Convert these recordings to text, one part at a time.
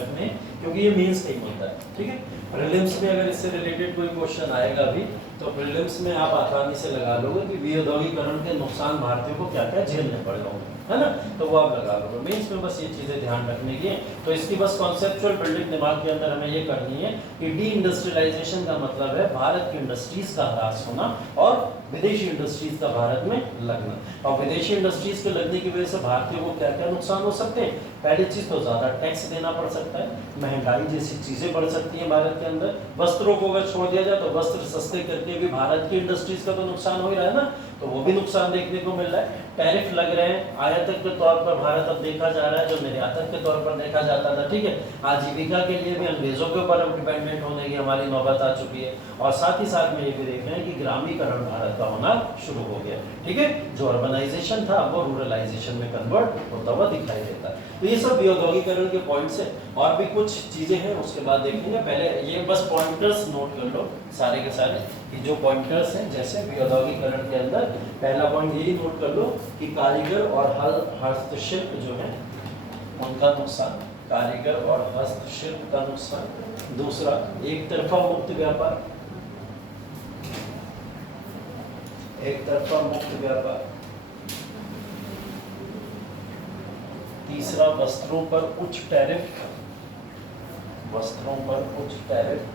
रखने हैं, क्योंकि ये मेंस का ही होता है, ठीक है। प्रीलिम्स में अगर इससे रिलेटेड कोई क्वेश्चन आएगा भी तो प्रीलिम्स में आप आसानी से लगा लोगे कि विऔद्योगीकरण के नुकसान भारतीयों को क्या क्या झेलने पड़ रहे होंगे, है ना, तो वो आप लगा लोगे। मेंस में बस ये चीज़ें ध्यान रखने की है। तो इसकी बस कॉन्सेप्चुअल बिल्डिंग दिमाग के अंदर हमें ये करनी है कि डी इंडस्ट्रियलाइजेशन का मतलब है भारत की इंडस्ट्रीज का ह्रास होना और विदेशी इंडस्ट्रीज का भारत में लगना। और विदेशी इंडस्ट्रीज के लगने की वजह से भारतीयों को क्या क्या नुकसान हो सकते हैं? पहली चीज तो ज्यादा टैक्स देना पड़ सकता है, महंगाई जैसी चीजें बढ़ सकती हैं भारत के अंदर। वस्त्रों को अगर छोड़ दिया जाए तो वस्त्र सस्ते करके भी भारत की इंडस्ट्रीज का तो नुकसान हो ही रहा है ना, तो वो भी नुकसान देखने को मिल रहा है। टैरिफ लग रहे हैं, आयातक के तौर पर भारत अब देखा जा रहा है, जो निर्यातक के तौर पर देखा जाता था, ठीक है। आजीविका के लिए भी अंग्रेजों के ऊपर अब डिपेंडेंट होने की हमारी नौबत आ चुकी है। और साथ ही साथ में ये भी देख रहे हैं कि ग्रामीकरण भारत का होना शुरू हो गया, ठीक है। जो अर्बनाइजेशन था वो रूरलाइजेशन में कन्वर्ट होता हुआ दिखाई देता है। तो ये सब विऔद्योगीकरण के पॉइंट्स है। और भी कुछ चीजें हैं उसके बाद देखेंगे। पहले ये बस पॉइंटर्स नोट कर लो सारे के सारे कि जो पॉइंटर्स हैं, जैसे विऔद्योगीकरण के अंदर पहला पॉइंट यही नोट कर लो कि कारीगर और हस्तशिल्प जो है उनका नुकसान, कारीगर और हस्तशिल्प का नुकसान। दूसरा, एक तरफा मुक्त व्यापार, एक तरफा मुक्त व्यापार। तीसरा, वस्त्रों पर उच्च टैरिफ, वस्त्रों पर उच्च टैरिफ।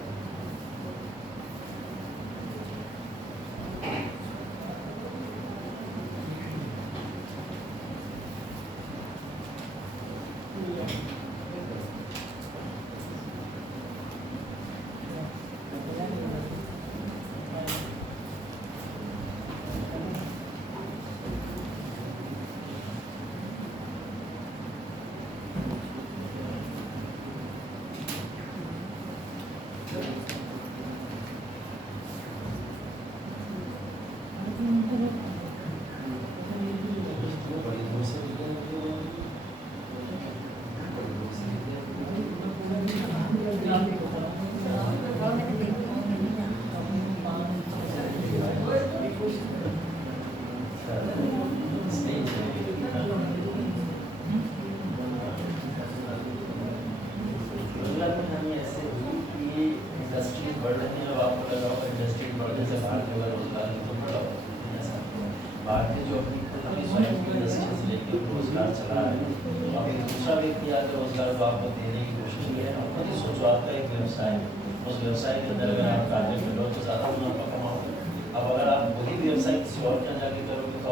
भारतीय जो अपनी स्वयं की इंडस्ट्रीज लेके रोजगार चला रहे हैं, तो अभी दूसरा व्यक्ति आकर रोजगार को आपको देने की कोशिश की है। और खुद सोचो आपका एक व्यवसाय है, उस व्यवसाय के अंदर अगर आप कार्य करो तो ज़्यादा मुनाफा कमाओगे। अब अगर आप वही व्यवसाय किसी और के जाके करोगे तो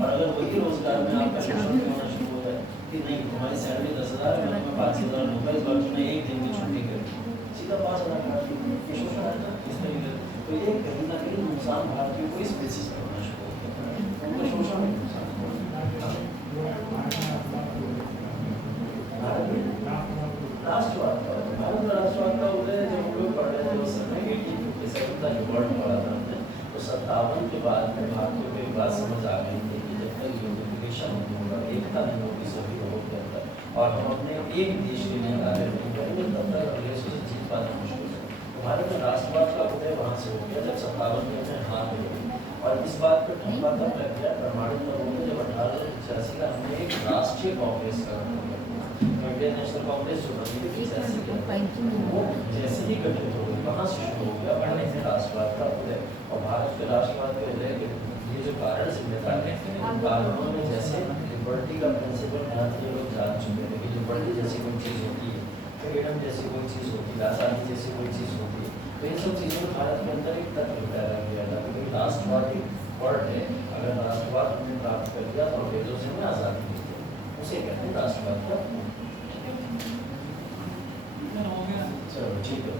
और अगर वही रोजगार में आपका शोषण होना शुरू हो जाए कि नहीं तुम्हारी सैलरी 10,000 है, मैं तुम्हें 5,000 दूंगा, इस बार तुमने एक दिन की छुट्टी करी, सीधा 5,000 काट दी, ये शोषण है ना इस तरीके। तो ये कहीं ना कहीं नुकसान भारतीयों को इस बेसिस पर होना शुरू हो गया, उनको शोषण में नुकसान। राष्ट्रवाद का भारत में राष्ट्रवाद का उदय जब हम लोग पढ़ रहे थे उस समय 1857 का रिवॉल्ट पढ़ा था हमने, तो 57 के बाद में भारतीयों को एक बात समझ आ गई थी कि जब तक यूनिफिकेशन नहीं होगा, एकता नहीं होगी सभी लोगों के अंदर, और हम अपने एक देश के लिए कार्य नहीं करेंगे, तब तक अंग्रेजों से जीत पाना मुश्किल है। भारत में राष्ट्रवाद का उदय वहाँ से हो गया जब 57 में अपने हाथ मिले। और इस बात पर ठप्पा तब लग गया प्रमाणित तब हो गया जब 1886 का हमने एक राष्ट्रीय कांग्रेस का इंडियन नेशनल कांग्रेस जो बनी थी वो जैसे ही गठित हो गई, वहाँ से शुरू हो गया बढ़ने से राष्ट्रवाद का उदय। और भारत के राष्ट्रवाद के उदय के ये जो कारण जिम्मेदार है, कानूनों में जैसे लिबर्टी का प्रिंसिपल भारतीय लोग जान चुके थे कि लिबर्टी जैसी कोई चीज़ होती है, फ्रीडम जैसी कोई चीज़ होती है, आज़ादी जैसी कोई चीज़ होती है, तो इन सब चीज़ों में भारत के अंदर एक तत्व पैदा किया था कि राष्ट्रवाद एक वर्ड है, अगर राष्ट्रवाद हमने प्राप्त कर दिया तो अंग्रेजों से हमें आज़ादी मिलती है, उसे कहते हैं राष्ट्रवाद का। चलो ठीक है,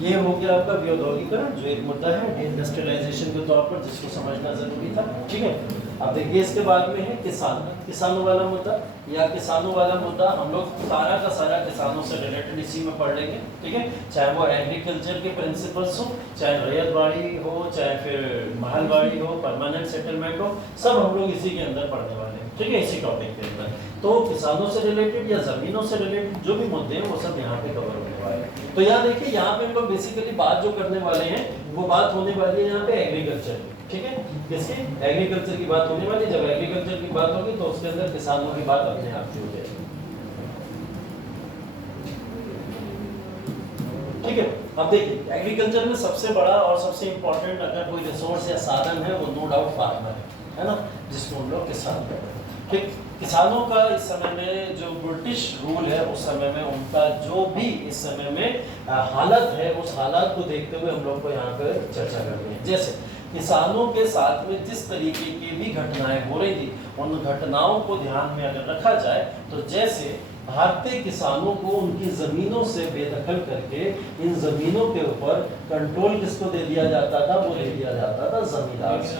ये हो गया आपका विऔद्योगीकरण जो एक मुद्दा है इंडस्ट्रियलाइजेशन के तौर पर, जिसको समझना जरूरी था, ठीक है। अब देखिए इसके बाद में है किसान, किसानों वाला मुद्दा। या किसानों वाला मुद्दा हम लोग सारा का सारा किसानों से रिलेटेड इसी में पढ़ लेंगे, ठीक है। चाहे वो एग्रीकल्चर के प्रिंसिपल्स हो, चाहे रैयतवाड़ी हो, चाहे फिर महलवाड़ी हो, परमानेंट सेटलमेंट हो, सब हम लोग इसी के अंदर पढ़ने वाले हैं, ठीक है, इसी टॉपिक के अंदर। तो किसानों से रिलेटेड या जमीनों से रिलेटेड जो भी मुद्दे हैं वो सब यहाँ पे कवर होने वाले हैं। तो यहाँ देखिए, यहाँ पे हम लोग बेसिकली बात जो करने वाले हैं वो बात होने वाली है यहाँ पे एग्रीकल्चर, ठीक है। किसकी? एग्रीकल्चर की बात होने वाली। जब एग्रीकल्चर की बात होगी तो उसके अंदर किसानों की बात अपने आप से हो जाएगी। ठीक है। अब देखिए एग्रीकल्चर में सबसे बड़ा और सबसे इम्पोर्टेंट अगर कोई रिसोर्स या साधन है वो नो डाउट फार्मर है ना, जिसको हम लोग किसान कहते हैं। ठीक, किसानों का इस समय में जो ब्रिटिश रूल है उस समय में उनका जो भी इस समय में हालत है, उस हालात को देखते हुए हम लोग को यहाँ पे चर्चा करनी है। जैसे किसानों के साथ में जिस तरीके की भी घटनाएं हो रही थी, उन घटनाओं को ध्यान में अगर रखा जाए तो जैसे भारतीय किसानों को उनकी ज़मीनों से बेदखल करके इन ज़मीनों के ऊपर कंट्रोल किसको दे दिया जाता था, वो दे दिया जाता था जमींदार से।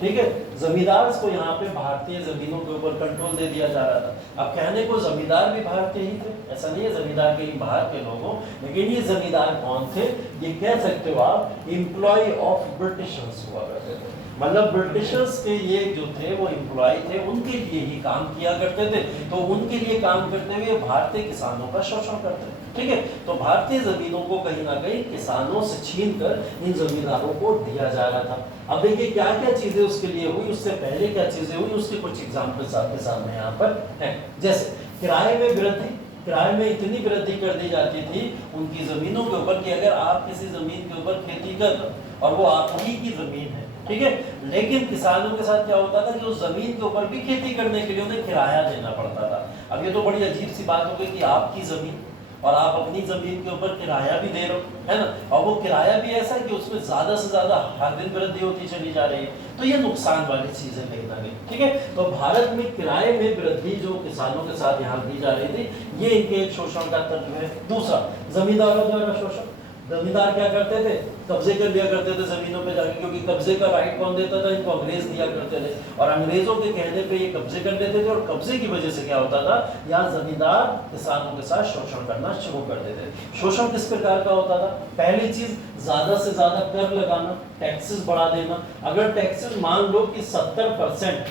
ठीक है, जमींदार को यहाँ पे भारतीय जमीनों के ऊपर कंट्रोल दे दिया जा रहा था। अब कहने को जमींदार भी भारतीय ही थे, ऐसा नहीं है जमींदार कहीं बाहर के लोग हों, लेकिन ये जमींदार कौन थे, ये कह सकते हो आप एम्प्लॉय ऑफ ब्रिटिशर्स हुआ करते थे। मतलब ब्रिटिशर्स के ये जो थे वो एम्प्लॉय थे, उनके लिए ही काम किया करते थे, तो उनके लिए काम करते हुए भारतीय किसानों का शोषण करते थे। ठीक है, तो भारतीय जमीनों को कहीं ना कहीं किसानों से छीनकर इन जमींदारों को दिया जा रहा था। अब देखिए क्या क्या चीजें उसके लिए हुई, उससे पहले क्या चीजें हुई, उसके कुछ एग्जाम्पल्स आपके सामने यहाँ पर हैं। जैसे किराए में वृद्धि, किराए में इतनी वृद्धि कर दी जाती थी उनकी जमीनों के ऊपर कि अगर आप किसी जमीन के ऊपर खेती कर रहे हो और वो आपकी की जमीन है, ठीक है, लेकिन किसानों के साथ क्या होता था कि उस जमीन के ऊपर भी खेती करने के लिए उन्हें किराया देना पड़ता था। अब ये तो बड़ी अजीब सी बात हो गई कि आपकी जमीन और आप अपनी जमीन के ऊपर किराया भी दे रहे हो, है ना, और वो किराया भी ऐसा है कि उसमें ज्यादा से ज्यादा हर दिन वृद्धि होती चली जा रही है, तो ये नुकसान वाली चीज है कहीं ना कहीं। ठीक है, तो भारत में किराए में वृद्धि जो किसानों के साथ यहाँ दी जा रही थी, ये इनके एक शोषण का तत्व है। दूसरा, जमींदारों द्वारा शोषण। जमींदार क्या करते थे, कब्जे कर लिया करते थे जमीनों पे जाके, क्योंकि कब्जे का राइट कौन देता था, इनको अंग्रेज दिया करते थे, और अंग्रेजों के कहने पे ये कब्जे कर लेते थे, और कब्जे की वजह से क्या होता था, यहाँ जमींदार किसानों के साथ शोषण करना शुरू कर देते थे। शोषण किस प्रकार का होता था, पहली चीज ज्यादा से ज्यादा कर लगाना, टैक्सेस बढ़ा देना। अगर टैक्सेस मान लो कि 70%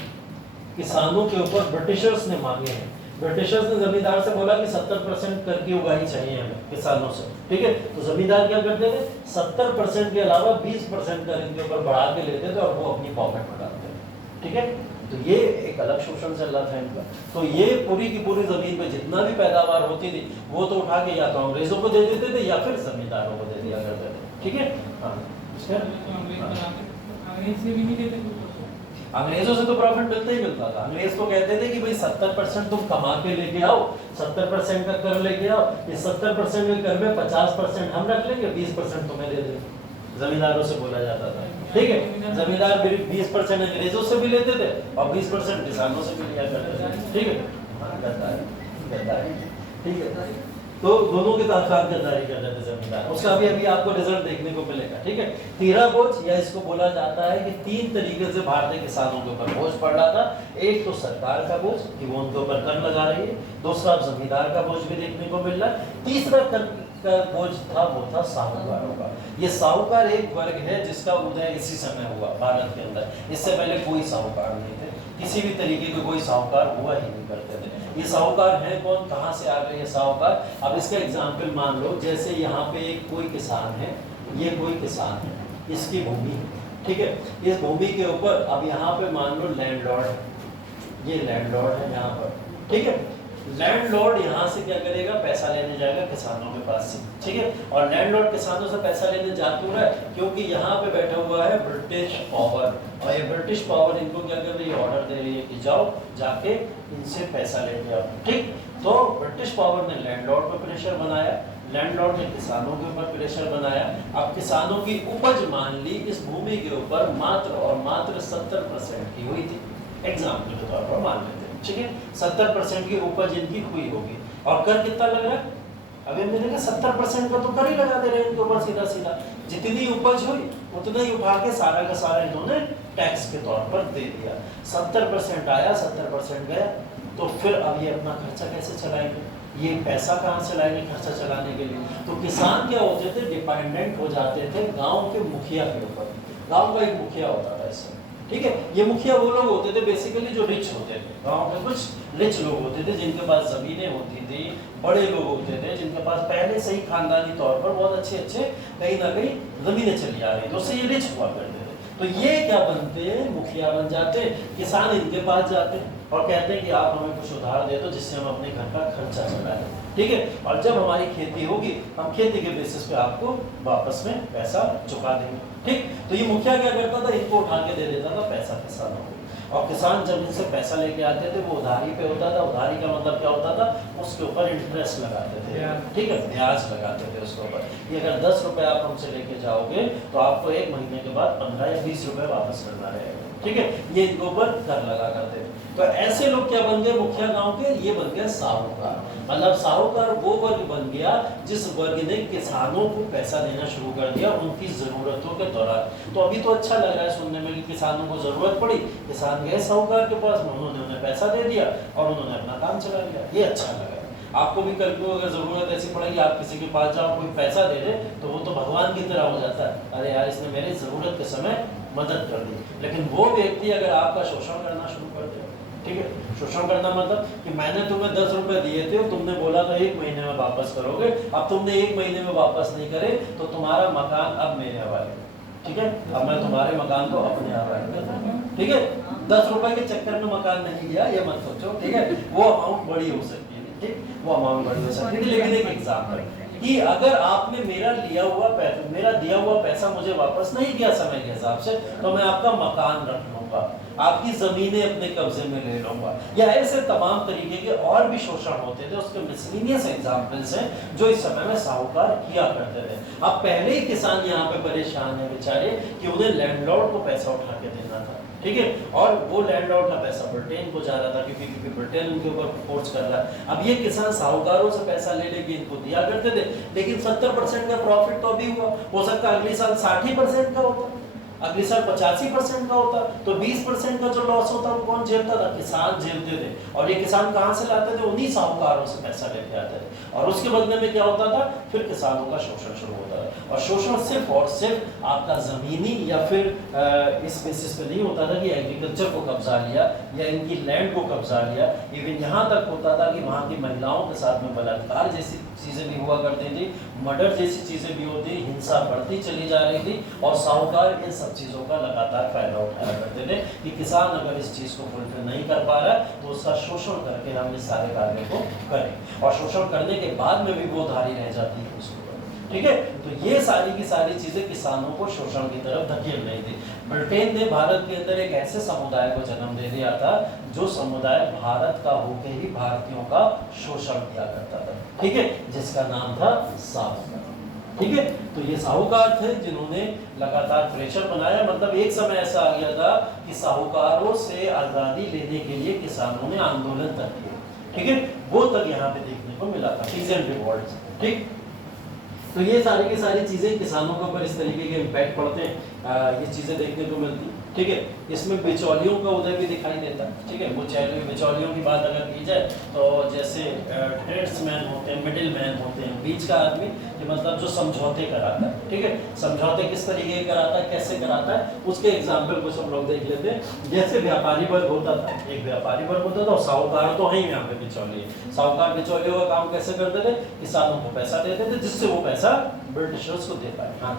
किसानों के ऊपर ब्रिटिशर्स ने मांगे हैं, ब्रिटिशर्स ने जमींदार से बोला कि 70% कर की उगाही चाहिए हमें किसानों से, ठीक है, तो जमींदार क्या करते थे, 70% के अलावा 20% कर इनके ऊपर बढ़ा के लेते थे और वो अपनी पॉकेट में डालते थे। ठीक है, तो ये एक अलग शोषण चल रहा था इनका। तो ये पूरी की पूरी जमीन पे जितना भी पैदावार होती थी वो तो उठा के या तो अंग्रेजों को दे देते थे या फिर जमींदारों को दे दिया करते थे। ठीक है, अंग्रेजों से तो प्रॉफिट मिलता ही मिलता था। अंग्रेज तो कहते थे कि भाई 70% तुम कमा के लेके आओ, 70% का कर लेके आओ, इस 70% के कर में 50% हम रख लेंगे, 20% तुम्हें दे देंगे, जमींदारों से बोला जाता था। ठीक है, जमींदार 20% अंग्रेजों से भी लेते थे और 20% किसानों से भी लिया करते थे। ठीक है, गद्दारी, ठीक है, तो दोनों के साथ गद्दारी कर रहे थे जमींदार। उसका अभी आपको रिजल्ट देखने को मिलेगा। ठीक है, तीसरा बोझ, या इसको बोला जाता है कि 3 तरीके से भारतीय किसानों के ऊपर बोझ पड़ रहा था। एक तो सरकार का बोझ कि वो उनके ऊपर कर लगा रही है, दूसरा जमींदार का बोझ भी देखने को मिल रहा है, तीसरा कर का बोझ था वो था साहूकारों का। ये साहूकार एक वर्ग है जिसका उदय इसी समय हुआ भारत के अंदर। इससे पहले कोई साहूकार नहीं थे, किसी भी तरीके के कोई साहूकार हुआ ही नहीं करते थे। ये साहूकार है कौन, कहाँ से आ गए ये साहूकार? अब इसका एग्जाम्पल मान लो, जैसे यहाँ पे एक कोई किसान है, ये कोई किसान है, इसकी भूमि है, ठीक है, इस भूमि के ऊपर अब यहाँ पे मान लो लैंडलॉर्ड है, ये लैंडलॉर्ड है यहाँ पर, ठीक है, लैंडलॉर्ड यहाँ से क्या करेगा, पैसा लेने जाएगा किसानों के पास से, ठीक है, और लैंडलॉर्ड किसानों से पैसा लेने जा क्यों रहा है, क्योंकि यहाँ पे बैठा हुआ है ब्रिटिश पावर, और ये ब्रिटिश पावर इनको क्या कर रही है, ऑर्डर दे रही है कि जाओ जाके इनसे पैसा लेके आओ। ठीक, तो ब्रिटिश पावर ने लैंडलॉर्ड पर प्रेशर बनाया, लैंडलॉर्ड ने किसानों के ऊपर प्रेशर बनाया। अब किसानों की उपज मान ली इस भूमि के ऊपर मात्र और मात्र 70% की हुई थी, एग्जाम्पल के तौर पर मान लेते हैं, ठीक है, 70% की उपज इनकी हुई होगी, और कर कितना लग रहा है, अभी हमने देखा 70% का तो कर ही लगा दे रहे हैं इनके ऊपर सीधा सीधा, जितनी उपज हुई उतना ही उठा के सारा का सारा इन्होंने टैक्स के तौर पर दे दिया। 70% आया, 70% गया, तो फिर अब ये अपना खर्चा कैसे चलाएंगे, ये पैसा कहाँ से लाएंगे खर्चा चलाने के लिए? तो किसान क्या होते थे, डिपेंडेंट हो जाते थे गांव के मुखिया के ऊपर। गांव का एक मुखिया होता था इससे, ठीक है, ये मुखिया वो लोग होते थे बेसिकली जो रिच होते थे, गांव में कुछ रिच लोग होते थे जिनके पास जमीनें होती थी, बड़े लोग होते थे जिनके पास पहले से ही खानदानी तौर पर बहुत अच्छे अच्छे कहीं ना कहीं जमीनें चली आ रही, तो उससे ये रिच हुआ करते थे। तो ये क्या बनते हैं, मुखिया बन जाते हैं, किसान इनके पास जाते हैं और कहते हैं कि आप हमें कुछ उधार दे दो जिससे हम अपने घर का खर्चा चलाएं, ठीक है, और जब हमारी खेती होगी हम खेती के बेसिस पे आपको वापस में पैसा चुका देंगे, ठीक। तो ये मुखिया क्या करता था, इनको उठा के दे देता था पैसा किसानों को, और किसान जब इनसे पैसा लेके आते थे वो उधारी पे होता था। उधारी का मतलब क्या होता था, उसके ऊपर इंटरेस्ट लगाते थे, ठीक है, ब्याज लगाते थे उसके ऊपर। ये अगर 10 रुपये आप हमसे लेके जाओगे तो आपको 1 महीने के बाद 15 या 20 रुपये वापस करना रहेगा, ठीक है, ये इनके ऊपर कर लगा करते थे। तो ऐसे लोग क्या बन गए मुखिया गांव के, ये बन गए साहूकार। मतलब साहूकार वो वर्ग बन गया जिस वर्ग ने किसानों को पैसा देना शुरू कर दिया उनकी जरूरतों के दौरान। तो अभी तो अच्छा लग रहा है सुनने में कि किसानों को जरूरत पड़ी, किसान गए साहूकार के पास, उन्होंने उन्हें पैसा दे दिया और उन्होंने अपना काम चला लिया, ये अच्छा लगा। आपको भी कल को अगर जरूरत ऐसी पड़ेगी, आप किसी के पास जाओ, कोई पैसा दे दे तो वो तो भगवान की तरह हो जाता है, अरे यार इसने मेरी जरूरत के समय मदद कर दी। लेकिन वो व्यक्ति अगर आपका शोषण करना शुरू कर दे, ठीक है, शोषण करना मतलब कि मैंने तुम्हें 10 रुपए दिए थे, तुमने बोला था 1 महीने में वापस करोगे, अब तुमने 1 महीने में वापस नहीं करे तो तुम्हारा मकान अब मेरे हवाले, ठीक है, अब मैं तुम्हारे मकान को अपने हवाले कर दूंगा, ठीक है। 10 रुपए के चक्कर में मकान नहीं लिया, ये मत सोचो, ठीक है, वो अमाउंट बड़ी हो सकती है, ठीक, वो अमाउंट बड़ी हो सकती है। लेकिन एक एग्जाम्पल कि अगर आपने मेरा दिया हुआ पैसा मुझे वापस नहीं दिया समय के हिसाब से, तो मैं आपका मकान रख लूंगा, आपकी जमीनें अपने कब्जे में ले लूंगा, या ऐसे तमाम तरीके के और भी शोषण होते थे। उसके मिसलिनियस एग्जांपल्स हैं जो इस समय में साहूकार किया करते थे। अब पहले ही किसान यहाँ पे परेशान है बेचारे कि उन्हें लैंडलॉर्ड को पैसा उठा के देना था, ठीक है, और वो लैंडलॉर्ड का पैसा ब्रिटेन को जा रहा था क्योंकि ब्रिटेन उनके ऊपर फोर्स कर रहा है। अब ये किसान साहूकारों से पैसा ले लेके इनको दिया करते थे, लेकिन 70% का प्रॉफिट तो अभी हुआ, हो सकता है अगले साल 60% का होता, अगले साल 85% का होता, तो 20% का जो लॉस होता वो कौन झेलता था, किसान झेलते थे। और ये किसान कहाँ से लाते थे, उन्हीं साहूकारों से पैसा लेके आते थे, और उसके बदले में क्या होता था, फिर किसानों का शोषण शुरू होता था। और शोषण सिर्फ और सिर्फ आपका जमीनी या फिर इस बेसिस पे नहीं होता था कि एग्रीकल्चर को कब्जा लिया या इनकी लैंड को कब्जा लिया, इवन यहाँ तक होता था कि वहाँ की महिलाओं के साथ में बलात्कार जैसी चीजें भी हुआ करती थी, मर्डर जैसी चीजें भी होती, हिंसा बढ़ती चली जा रही थी, और साहूकार इन सब चीजों का लगातार फायदा उठाया करते थे कि किसान अगर इस चीज को फुलफिल नहीं कर पा रहा तो उसका शोषण करके हम इस सारे कार्यों को करें, और शोषण करने के बाद में भी वो धारी रह जाती है उसके ऊपर, ठीक है। तो ये सारी की सारी चीजें किसानों को शोषण की तरफ धकेल रही थी। ब्रिटेन ने भारत के अंदर एक ऐसे समुदाय को जन्म दे दिया था जो समुदाय भारत का होकर ही भारतीयों का शोषण किया करता था, ठीक है, जिसका नाम था साहूकार, ठीक है। तो ये साहूकार थे जिन्होंने लगातार प्रेशर बनाया, मतलब एक समय ऐसा आ गया था कि साहूकारों से आजादी लेने के लिए किसानों ने आंदोलन तक किए, ठीक है, वो तक यहाँ पे देखने को मिला था, पीजेंट रिवॉल्ट, ठीक। तो ये सारी की सारी चीजें किसानों के ऊपर इस तरीके के इम्पैक्ट पड़ते हैं, ये चीजें देखने को मिलती, ठीक है। इसमें बिचौलियों का उदय भी दिखाई देता है, ठीक है। वो बिचौलियों की बात अगर की जाए तो जैसे ट्रेड्समैन होते हैं, मिडिल मैन होते हैं, बीच का आदमी, कि मतलब जो समझौते कराता है, ठीक है। समझौते किस तरीके के कराता है, कैसे कराता है, उसके एग्जाम्पल कुछ हम लोग देख लेते हैं। जैसे व्यापारी वर्ग होता था, एक व्यापारी वर्ग होता था, और साहूकार तो है ही यहाँ पे बिचौलिए। साहूकार बिचौलियों का काम कैसे करते थे, किसानों को पैसा देते थे जिससे वो पैसा ब्रिटिशर्स को दे पाए। हाँ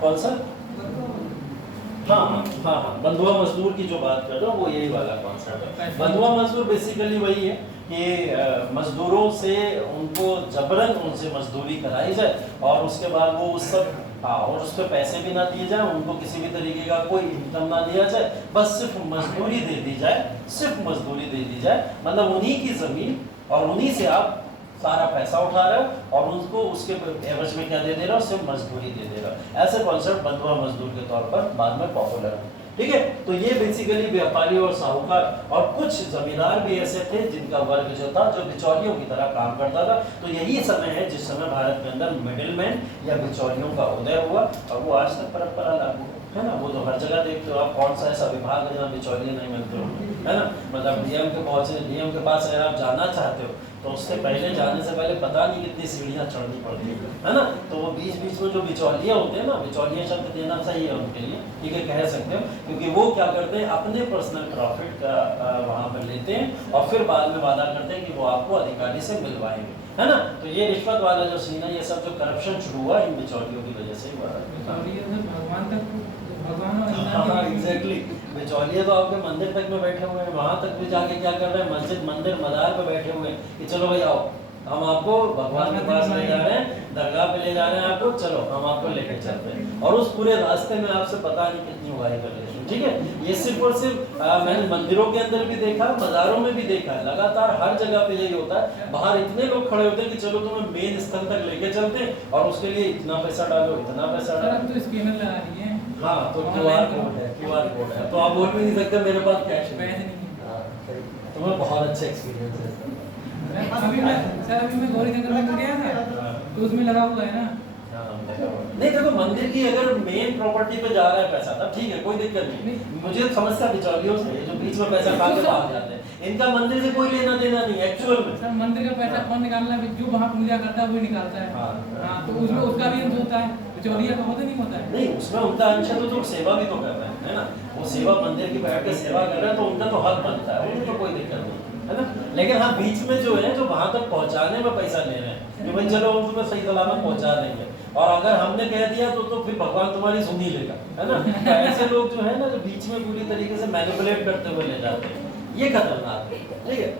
कौन सा, हाँ, बंधुआ मजदूर की जो बात कर रहे हो वो यही वाला कॉन्सेप्ट है। बंधुआ मजदूर बेसिकली वही है कि मजदूरों से उनको जबरन उनसे मजदूरी कराई जाए, और उसके बाद वो उस सब और उस पर पैसे भी ना दिए जाए, उनको किसी भी तरीके का कोई इनकम ना दिया जाए, बस सिर्फ मजदूरी दे दी जाए, सिर्फ मजदूरी दे दी जाए। मतलब उन्हीं की जमीन और उन्हीं से आप सारा पैसा उठा रहे हो और उनको उसके एवज में क्या दे दे रहे हो, सिर्फ मजदूरी दे दे रहे हो। ऐसे कॉन्सेप्ट बंधुआ मजदूर के तौर पर बाद में पॉपुलर है, ठीक है। तो ये बेसिकली व्यापारी और साहूकार, और कुछ जमींदार भी ऐसे थे जिनका वर्ग जो था जो बिचौलियों की तरह काम करता था। तो यही समय है जिस समय भारत के अंदर मिडिलमैन या बिचौलियों का उदय हुआ, और वो आज तक परंपरा लागू है ना। वो तो हर जगह देखते हो आप, कौन सा ऐसा विभाग है जहाँ बिचौलिए नहीं मिलते हो, है ना। मतलब डीएम के पास अगर आप जाना चाहते हो तो उससे पहले जाने से पहले पता नहीं कितनी सीढ़ियाँ चढ़नी पड़ती है ना। तो वो बीच बीच में जो बिचौलिया होते हैं ना, बिचौलिया शब्द देना सही है उनके लिए, ठीक है, कह सकते हो, क्योंकि वो क्या करते हैं अपने पर्सनल प्रॉफिट का वहाँ पर लेते हैं और फिर बाद में वादा करते हैं कि वो आपको अधिकारी से मिलवाएंगे, है ना। तो ये रिश्वत वाला जो सीन है, ये सब जो करप्शन शुरू हुआ इन बिचौलियों की वजह से ही हुआ। हाँ एग्जैक्टली, बिचौलिए तो आपके मंदिर तक में बैठे हुए हैं, वहां तक भी जाके क्या कर रहे हैं, मस्जिद मंदिर मदार पे बैठे हुए हैं कि चलो भाई आओ, हम आपको भगवान के पास ले जा रहे हैं, दरगाह पे ले जा रहे हैं आपको, चलो हम आपको लेके चलते हैं। और उस पूरे रास्ते में आपसे पता नहीं कितनी उगाई कर लेते हैं। ठीक है, ये सिर्फ और सिर्फ मैंने मंदिरों के अंदर भी देखा, बाजारों में भी देखा है, लगातार हर जगह पे यही होता है। बाहर इतने लोग खड़े होते हैं कि चलो तुम्हें मेन स्थल तक लेके चलते हैं और उसके लिए इतना पैसा डालो, इतना पैसा डालो। तो स्कैनर लगा रही है। हाँ, तो QR कोड है, QR कोड है, तो आप बोल भी नहीं सकते मेरे पास कैश पैसे नहीं नहीं है। है। तुम्हें बहुत अच्छा एक्सपीरियंस है सर। अभी मैं गौरी नगर में गया था, तो उसमें लगा हुआ है ना। नहीं देखो, मंदिर की अगर मेन प्रॉपर्टी पे जा रहा है पैसा तब ठीक है, कोई दिक्कत नहीं। मुझे समस्या बिचौलियों से है जो बीच में पैसा खा के भाग जाते हैं, इनका मंदिर से कोई लेना देना नहीं एक्चुअल में। सर मंदिर का पैसा कौन निकालना है, जो वहाँ पूजा करता है वही निकालता है। हाँ, तो उसमें उसका भी अंश होता है, बिचौलिया का होता नहीं होता है। नहीं, उसमें उनका अंश है तो सेवा भी तो कर रहे हैं, है ना, वो सेवा मंदिर की बैठ के सेवा कर रहे हैं, तो उनका तो हक बनता है, उनको तो कोई दिक्कत नहीं है ना। लेकिन हाँ, बीच में जो है, जो वहां तक पहुंचाने में पैसा ले रहे हैं कि भाई चलो हम तुम्हें सही सलामत पहुंचा देंगे, और अगर हमने कह दिया तो फिर भगवान तुम्हारी सुन ही लेगा, है ना। तो ऐसे लोग जो है ना, जो बीच में पूरी तरीके से मैनिपुलेट करते हुए ले जाते हैं, ये खतरनाक है। ठीक है,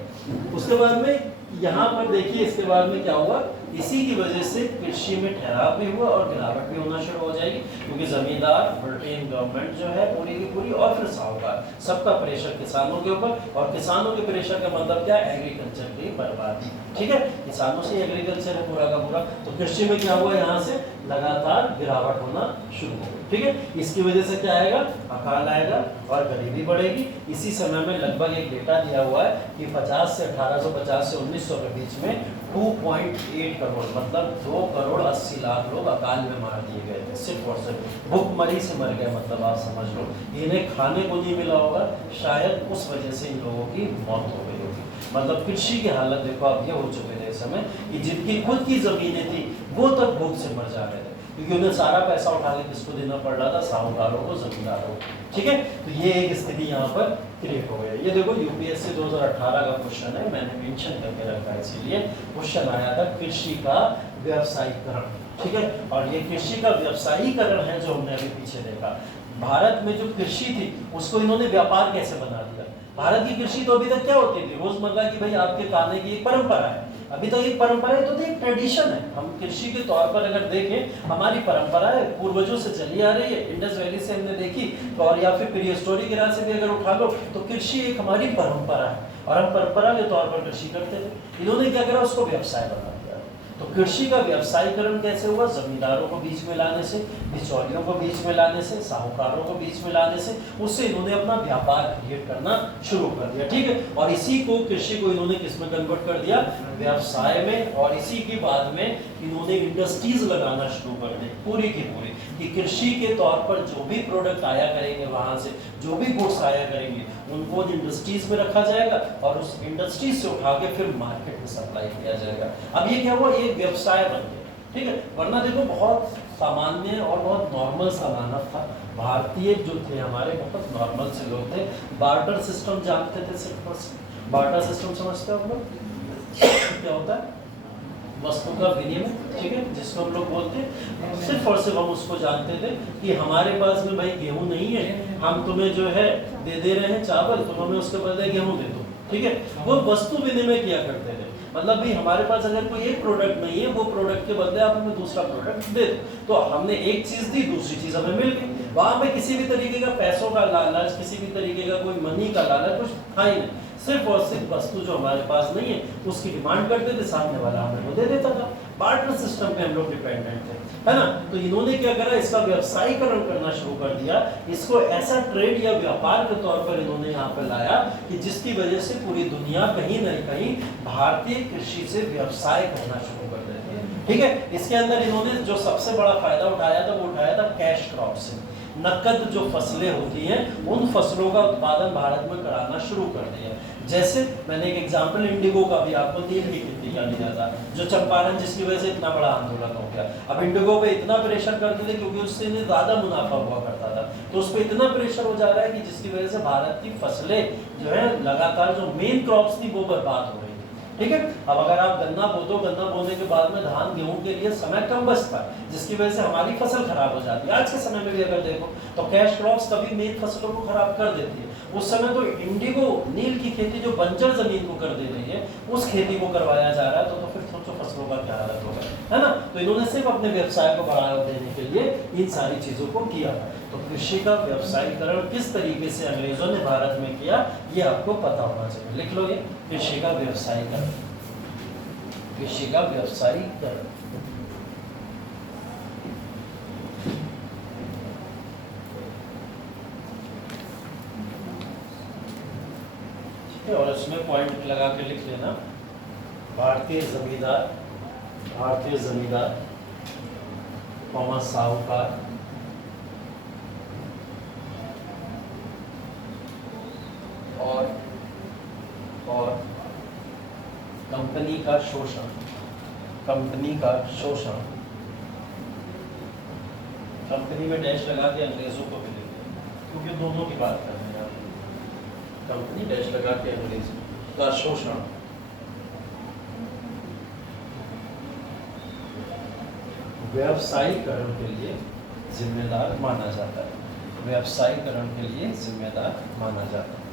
उसके बाद में यहाँ पर देखिए, इसके बाद में क्या हुआ, इसी की वजह से कृषि में ठहराव भी हुआ और गिरावट भी होना शुरू हो जाएगी, क्योंकि जमींदार, ब्रिटेन गवर्नमेंट जो है पूरी की पूरी, और फिर साहूकार, सबका प्रेशर किसानों के ऊपर, और किसानों के प्रेशर का मतलब क्या है, एग्रीकल्चर की बर्बादी। ठीक है, किसानों से एग्रीकल्चर है पूरा का पूरा, तो कृषि में क्या हुआ, यहाँ से लगातार गिरावट होना शुरू हो गई। ठीक है, इसकी वजह से क्या आएगा, अकाल आएगा और गरीबी बढ़ेगी। इसी समय में लगभग एक डेटा दिया हुआ है कि 50 से 1850 से 1900 के बीच में 2.8 करोड़, मतलब 2 करोड़ 80 लाख लोग अकाल में मार दिए गए थे, सिर्फ और सिर्फ भूखमरी से मर गए। मतलब आप समझ लो, इन्हें खाने को नहीं मिला होगा, शायद उस वजह से इन लोगों की मौत हो गई होगी। मतलब कृषि की हालत देखो अब ये हो चुके थे इस समय कि जिनकी खुद की जमीनें थी वो तक भूख से मर जा रहे थे, क्योंकि उन्हें सारा पैसा उठा के किसको देना पड़ रहा था, साहूकारों को, जमींदारों को। ठीक है, तो ये एक स्थिति यहाँ पर क्रिएट हो गई। ये देखो यूपीएससी 2018 का क्वेश्चन है, मैंने मेंशन करके रखा है, इसीलिए क्वेश्चन आया था कृषि का व्यवसायीकरण। ठीक है, और ये कृषि का व्यवसायीकरण है जो हमने अभी पीछे देखा। भारत में जो कृषि थी उसको इन्होंने व्यापार कैसे बना दिया। भारत की कृषि तो अभी तक क्या होती थी, रोजमर्रा की भाई आपके खाने की एक परंपरा है, अभी तो एक परंपरा है, तो एक ट्रेडिशन है। हम कृषि के तौर पर अगर देखें, हमारी परंपरा है, पूर्वजों से चली आ रही है, इंडस वैली से हमने देखी, और या फिर प्रीहिस्टोरिक एरा से भी अगर उठा लो तो कृषि एक हमारी परंपरा है, और हम परंपरा के तौर पर कृषि करते थे। इन्होंने क्या करा, उसको व्यवसाय बना दिया। तो कृषि का व्यवसायीकरण कैसे हुआ, जमींदारों को बीच में लाने से, बिचौलियों को बीच में लाने से, साहूकारों को बीच में लाने से, उससे इन्होंने अपना व्यापार क्रिएट करना शुरू कर दिया। ठीक है, और इसी को, कृषि को इन्होंने किस में कन्वर्ट कर दिया, व्यवसाय में, और इसी के बाद में इन्होंने इंडस्ट्रीज लगाना शुरू कर दी पूरी की पूरी, कि कृषि के तौर पर जो भी प्रोडक्ट आया करेंगे, वहां से जो भी गुड्स आया करेंगे, उनको इंडस्ट्रीज में रखा जाएगा और उस इंडस्ट्रीज से उठा के फिर मार्केट में सप्लाई किया जाएगा। अब ये क्या हुआ, ये व्यवसाय बन गया। ठीक है, वरना देखो बहुत सामान्य और बहुत नॉर्मल सा मानव था। भारतीय जो थे हमारे, बहुत नॉर्मल से लोग थे। बार्टर सिस्टम जानते थे, सिर्फ बार्टर सिस्टम समझते हो आप लोग, क्या होता है, वस्तु का विनिमय। ठीक है, जिसको हम लोग बोलते हैं, सिर्फ और सिर्फ हम उसको जानते थे कि हमारे पास में भाई गेहूं नहीं है, हम तुम्हें जो है दे रहे हैं चावल, तुम हमें उसके बदले गेहूं दे दो। ठीक है, वो वस्तु विनिमय किया करते थे। मतलब भी हमारे पास अगर कोई एक प्रोडक्ट नहीं है, वो प्रोडक्ट के बदले आप हमें दूसरा प्रोडक्ट दे दो, तो हमने एक चीज दी, दूसरी चीज हमें मिल गई। वहां पे किसी भी तरीके का पैसों का लालच, किसी भी तरीके का कोई मनी का लालच कुछ था ही नहीं। सिर्फ और सिर्फ वस्तु जो हमारे पास नहीं है उसकी डिमांड करते थे, सामने वाला हमें वो दे देता था। बार्टर सिस्टम पे हम लोग डिपेंडेंट थे, है ना। तो इन्होंने क्या करा, इसका व्यवसायीकरण करना शुरू कर दिया। इसको ऐसा ट्रेड या व्यापार के तौर पर इन्होंने यहाँ पे लाया कि जिसकी वजह से पूरी दुनिया कहीं न कहीं भारतीय कृषि से व्यवसाय करना शुरू कर देती है। ठीक है, इसके अंदर इन्होंने जो सबसे बड़ा फायदा उठाया था, वो उठाया था कैश क्रॉप से। नकद जो फसलें होती हैं, उन फसलों का उत्पादन भारत में कराना शुरू कर दिया। जैसे मैंने एक एग्जाम्पल इंडिगो का भी आपको नील की खेती का दिया था, जो चंपारण, जिसकी वजह से इतना बड़ा आंदोलन हो गया। अब इंडिगो पे इतना प्रेशर करते थे क्योंकि उससे इन्हें ज्यादा मुनाफा हुआ करता था, तो उस पर इतना प्रेशर हो जा रहा है कि जिसकी वजह से भारत की फसलें जो है लगातार, जो मेन क्रॉप्स थी वो बर्बाद हो रही थी। ठीक है। अब अगर आप गन्ना बो दो, गन्ना बोने के बाद में धान गेहूं के लिए समय कम बचता है, जिसकी वजह से हमारी फसल खराब हो जाती है। आज के समय में भी अगर देखो तो कैश क्रॉप्स कभी मेन फसलों को खराब कर देती है। उस समय तो इंडिगो नील की खेती जो बंजर जमीन को कर दे रही है, उस खेती को करवाया जा रहा है, तो फिर सोचो फसलों का क्या हालत होगा, है ना। तो इन्होंने सिर्फ अपने व्यवसाय को बढ़ावा देने के लिए इन सारी चीजों को किया। तो कृषि का व्यवसायीकरण किस तरीके से अंग्रेजों ने भारत में किया, ये आपको पता होना चाहिए। लिख लो ये, कृषि का व्यवसायीकरण, कृषि का व्यवसायीकरण। ठीक है, और इसमें पॉइंट लगा के लिख लेना, भारतीय जमींदार, भारतीय जमींदार, साहूकार, और कंपनी का शोषण, कंपनी का शोषण। कंपनी में डैश लगा के अंग्रेजों को भी लिखते हैं, क्योंकि दोनों की बात कर रहे हैं आप। कंपनी डैश लगा के अंग्रेजों का शोषण, व्यवसायीकरण के लिए जिम्मेदार माना जाता है, व्यवसायीकरण के लिए जिम्मेदार माना जाता है।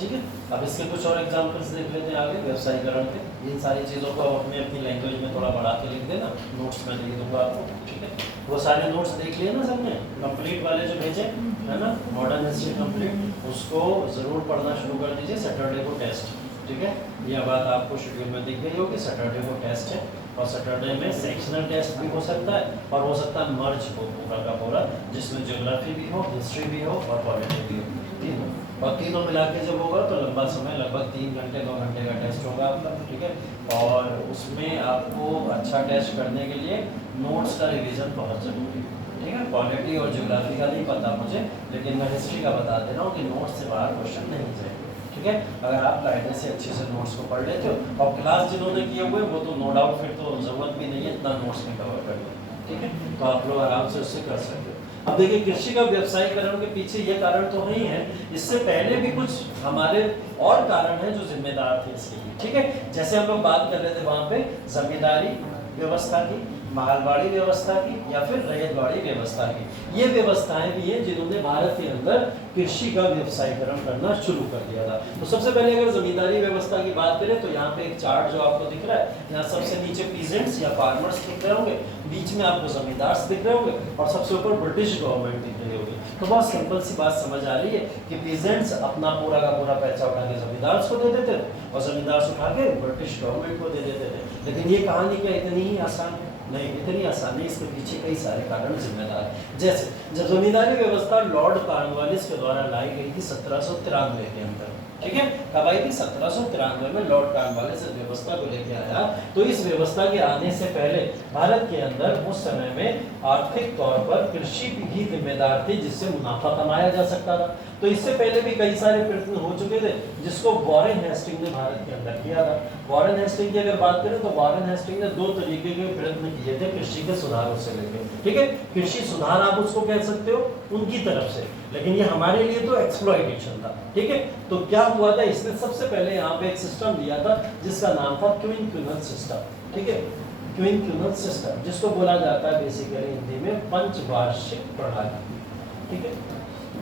ठीक है, अब इसके कुछ और एग्जांपल्स देख लेते हैं आगे व्यवसायीकरण के। इन सारी चीज़ों को अपने अपनी लैंग्वेज में थोड़ा बढ़ा के लिख देना, नोट्स में दे दूंगा आपको। ठीक है, वो सारे नोट्स देख लिए ना सबने, कंप्लीट वाले जो भेजे है ना, मॉडर्न हिस्ट्री कंप्लीट, उसको ज़रूर पढ़ना शुरू कर दीजिए। सैटरडे को टेस्ट, ठीक है, यह बात आपको शेड्यूल में दिख गई होगी। सैटरडे को टेस्ट है, और सैटरडे में सेक्शनल टेस्ट भी हो सकता है, और हो सकता है मर्ज हो पूरा का पूरा, जिसमें ज्योग्राफी भी हो, हिस्ट्री भी हो, और पॉलिटी भी हो, तीनों। और तीनों मिला के जब होगा तो लंबा समय, लगभग 3 घंटे 2 घंटे का टेस्ट होगा आपका। ठीक है, और उसमें आपको अच्छा टेस्ट करने के लिए नोट्स का रिवीजन बहुत ज़रूरी है। ठीक है, पॉलिटी और ज्योग्राफी का नहीं पता मुझे, लेकिन मैं हिस्ट्री का बता दे रहा हूँ कि नोट्स से बाहर क्वेश्चन नहीं जाएंगे। ठीक है, अगर आप कायदे से अच्छे से नोट्स को पढ़ लेते हो, और क्लास जिन्होंने किए हुए वो तो नो डाउट फिर तो ज़रूरत भी नहीं है इतना नोट्स में कवर करने। ठीक है, तो आप लोग आराम से उससे कर सकते हो। अब देखिए, कृषि का व्यवसायीकरण के पीछे ये कारण तो नहीं है, इससे पहले भी कुछ हमारे और कारण हैं जो जिम्मेदार थे इसके लिए। ठीक है, जैसे हम लोग बात कर रहे थे वहाँ पे जमींदारी व्यवस्था की, मालवाड़ी व्यवस्था की, या फिर रैयतवाड़ी व्यवस्था की। ये व्यवस्थाएं भी हैं जिन्होंने भारत के अंदर कृषि का व्यवसायीकरण करना शुरू कर दिया था। तो सबसे पहले अगर जमींदारी व्यवस्था की बात करें तो यहाँ पे एक चार्ट जो आपको दिख रहा है, यहाँ सबसे नीचे पीजेंट्स या फार्मर्स दिख रहे होंगे, बीच में आपको जमींदार दिख रहे होंगे, और सबसे ऊपर ब्रिटिश गवर्नमेंट दिख रही होगी। तो बहुत सिंपल सी बात समझ आ रही है कि पीजेंट्स अपना पूरा का पूरा पैसा उठा के जमींदार को दे देते थे, और जमींदार उठा के ब्रिटिश गवर्नमेंट को दे देते थे। लेकिन ये कहानी क्या इतनी ही आसान है? नहीं, इतनी आसानी, इसके पीछे कई सारे कारण जिम्मेदार हैं। जैसे जब जमींदारी व्यवस्था लॉर्ड कॉर्नवालिस के द्वारा लाई गई थी 1793 के अंदर, ठीक है, कब आई थी? 1793 में लॉर्ड कॉर्नवालिस इस व्यवस्था को लेके आया। तो इस व्यवस्था के आने से पहले भारत के अंदर उस समय में आर्थिक तौर पर कृषि ही जिम्मेदार थी, जिससे मुनाफा कमाया जा सकता था। तो इससे पहले भी कई सारे प्रयत्न हो चुके थे, जिसको वॉरेन हेस्टिंग ने भारत के अंदर किया था। वॉरेन हेस्टिंग की अगर बात करें तो वॉरेन हेस्टिंग ने 2 तरीके के प्रयत्न किए थे कृषि के सुधारों से लेकर। ठीक है, कृषि सुधार आप उसको कह सकते हो उनकी तरफ से, लेकिन ये हमारे लिए तो एक्सप्लॉइटेशन था। ठीक है, तो क्या हुआ था, इसने सबसे पहले यहाँ पे एक सिस्टम दिया था जिसका नाम था क्विंक्यूनल सिस्टम। ठीक है, क्विंक्यूनल सिस्टम, जिसको बोला जाता है बेसिकली हिंदी में पंचवार्षिक प्रणाली। ठीक है,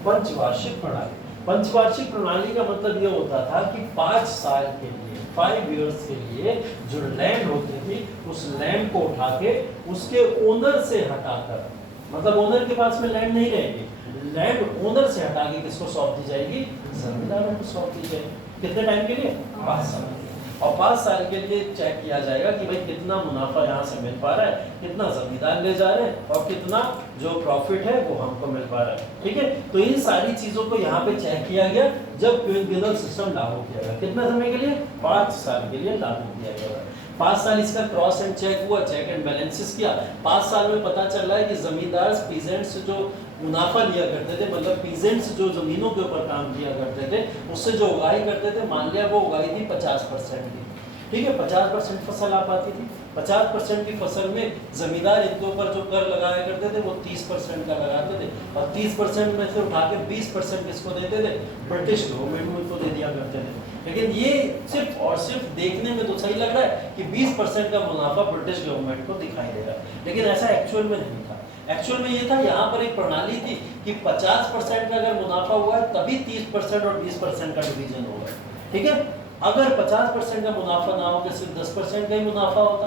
पंचवार्षिक प्रणाली। पंचवार्षिक प्रणाली का मतलब ये होता था कि 5 साल के लिए, 5 इयर्स के लिए जो लैंड होती थी, उस लैंड को उठा के उसके ओनर से हटाकर, मतलब ओनर के पास में लैंड नहीं रहेगी, लैंड ओनर से हटा के किसको सौंप दी जाएगी? जमींदारों को सौंप दी जाएगी। कितने टाइम के लिए? 5 साल के लिए। और 5 साल के लिए चेक किया जाएगा कि भाई कितना मुनाफा यहाँ से मिल पा रहा है, कितना जमींदार ले जा रहे हैं, और कितना जो प्रॉफिट है वो हमको मिल पा रहा है। ठीक है, तो इन सारी चीजों को यहाँ पे चेक किया गया जब क्विंक्यूनल सिस्टम लागू किया गया। कितना समय के लिए? 5 साल के लिए लागू किया गया। 5 साल इसका क्रॉस एंड चेक हुआ, चेक एंड बैलेंसेस किया। 5 साल में पता चल रहा है कि जमींदार पीजेंट्स जो मुनाफा लिया करते थे, मतलब पीजेंट्स जो जमीनों के ऊपर काम किया करते थे, उससे जो उगाई करते थे, मान लिया वो उगाई थी 50% की, ठीक है, 50% फसल आ पाती थी। 50% की फसल में जमींदार इनके ऊपर जो कर लगाया करते थे वो 30% का लगाते थे, और 30% में से उठा के 20% किसको देते थे, ब्रिटिश गवर्नमेंट को इनको दे दिया करते थे। लेकिन ये सिर्फ और सिर्फ देखने में तो सही लग रहा है कि 20% का मुनाफा ब्रिटिश गवर्नमेंट को दिखाई दे रहा है, लेकिन ऐसा एक्चुअल में नहीं था। एक्चुअल में ये था, यहाँ पर एक प्रणाली थी कि 50% का अगर मुनाफा हुआ है तभी 30% और 20% का डिवीजन होगा। ठीक है, अगर 50% का मुनाफा ना हो के सिर्फ 10% का ही मुनाफा होता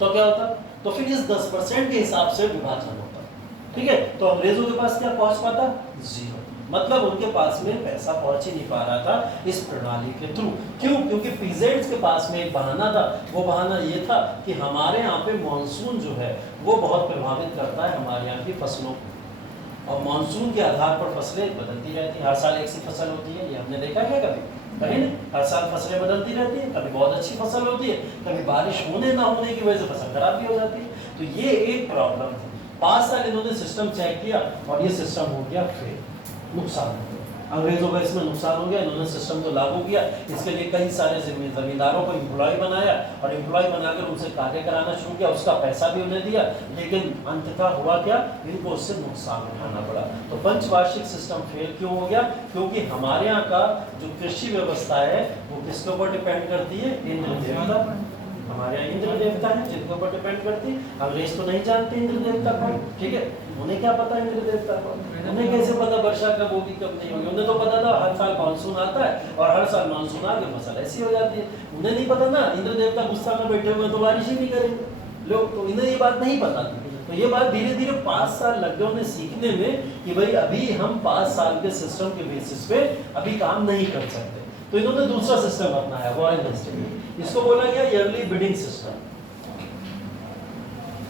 तो क्या होता, तो फिर इस 10% के हिसाब से विभाजन होता। ठीक है, तो अंग्रेजों के पास क्या पहुंच पाता, जीरो, मतलब उनके पास में पैसा पहुंच ही नहीं पा रहा था इस प्रणाली के थ्रू। क्यों, क्योंकि पीजेंट्स के पास में एक बहाना था, वो बहाना ये था कि हमारे यहाँ पे मानसून जो है वो बहुत प्रभावित करता है हमारे यहाँ की फसलों को, और मानसून के आधार पर फसलें बदलती रहती हैं। हर साल एक सी फसल होती है, ये हमने देखा है कभी नहीं, हर साल फसलें बदलती रहती है, कभी बहुत अच्छी फसल होती है, कभी बारिश होने ना होने की वजह से फसल खराब भी हो जाती है। तो ये एक प्रॉब्लम थी। 5 साल इन्होंने सिस्टम चेक किया और ये सिस्टम हो गया फेल, नुकसान हो गया, अंग्रेजों का इसमें नुकसान हो गया। इन्होंने सिस्टम को लागू किया, इसके लिए कई सारे जमींदारों को एम्प्लॉय बनाया और एम्प्लॉय बनाकर उनसे कार्य कराना शुरू किया, उसका पैसा भी उन्हें दिया, लेकिन अंततः हुआ क्या, इनको उससे नुकसान उठाना पड़ा। तो पंचवार्षिक सिस्टम फेल क्यों हो गया, क्योंकि हमारे यहाँ का जो कृषि व्यवस्था है वो किसके ऊपर डिपेंड करती है, इंद्र देवता। हमारे यहाँ इंद्र देवता है जिनके ऊपर डिपेंड करती है। अंग्रेज तो नहीं जानते इंद्र देवता को, ठीक है, उन्हें क्या पता इंद्र देवता को, उन्हें कैसे पता वर्षा कब होगी कब नहीं होगी। उन्हें तो पता था हर साल मानसून आता है और हर साल मानसून आके फसल ऐसी हो जाती है। उन्हें नहीं पता ना इंद्र देवता गुस्सा में बैठे हुए तो बारिश ही नहीं करेंगे लोग, तो इन्हें ये बात नहीं पता थी। तो ये बात धीरे धीरे 5 साल लग गए उन्हें सीखने में कि भाई अभी हम 5 साल के सिस्टम के बेसिस पे अभी काम नहीं कर सकते। तो इन्होंने दूसरा सिस्टम अपनाया, वॉरेन हेस्टिंग्स। इसको बोला गया ईयरली बिडिंग सिस्टम।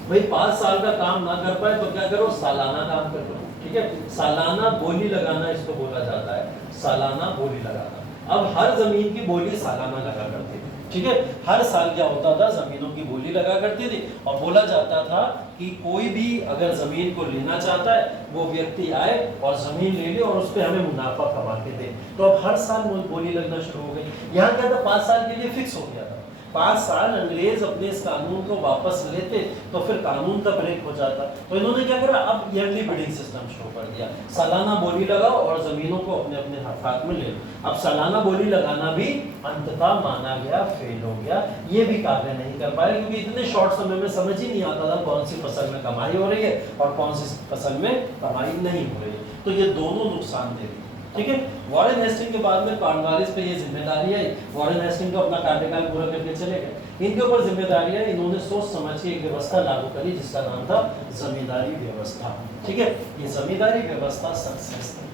भाई 5 साल का काम ना कर पाए तो क्या करो, सालाना काम कर लो। ठीक है, सालाना बोली लगाना इसको बोला जाता है, सालाना बोली लगाना। अब हर जमीन की बोली सालाना लगा करती थी। ठीक है, हर साल क्या होता था, जमीनों की बोली लगा करती थी और बोला जाता था कि कोई भी अगर जमीन को लेना चाहता है वो व्यक्ति आए और जमीन ले ले और उस पर हमें मुनाफा कमा के दे। तो अब हर साल बोली लगना शुरू हो गई। यहाँ क्या था, 5 साल के लिए फिक्स हो गया था। 5 साल अंग्रेज अपने इस कानून को वापस लेते तो फिर कानून का ब्रेक हो जाता। तो इन्होंने क्या करा, अब ईयरली बिडिंग सिस्टम शुरू कर दिया, सालाना बोली लगाओ और जमीनों को अपने अपने हाथ में ले लो। अब सालाना बोली लगाना भी अंततः माना गया फेल हो गया, ये भी कार्य नहीं कर पाए क्योंकि इतने शॉर्ट समय में समझ ही नहीं आता था कौन सी फसल में कमाई हो रही है और कौन सी फसल में कमाई नहीं हो रही है। तो ये दोनों नुकसान दे रही है। ठीक है, वॉरेन हेस्टिंग के बाद में कॉर्नवालिस पे ये जिम्मेदारी आई। वॉरेन हेस्टिंग तो अपना कार्यकाल पूरा करके चले गए, इनके ऊपर जिम्मेदारी है, इन्होंने सोच समझ के एक व्यवस्था लागू करी जिसका नाम था जमींदारी व्यवस्था। ठीक है, ये जमींदारी व्यवस्था सक्सेस थी।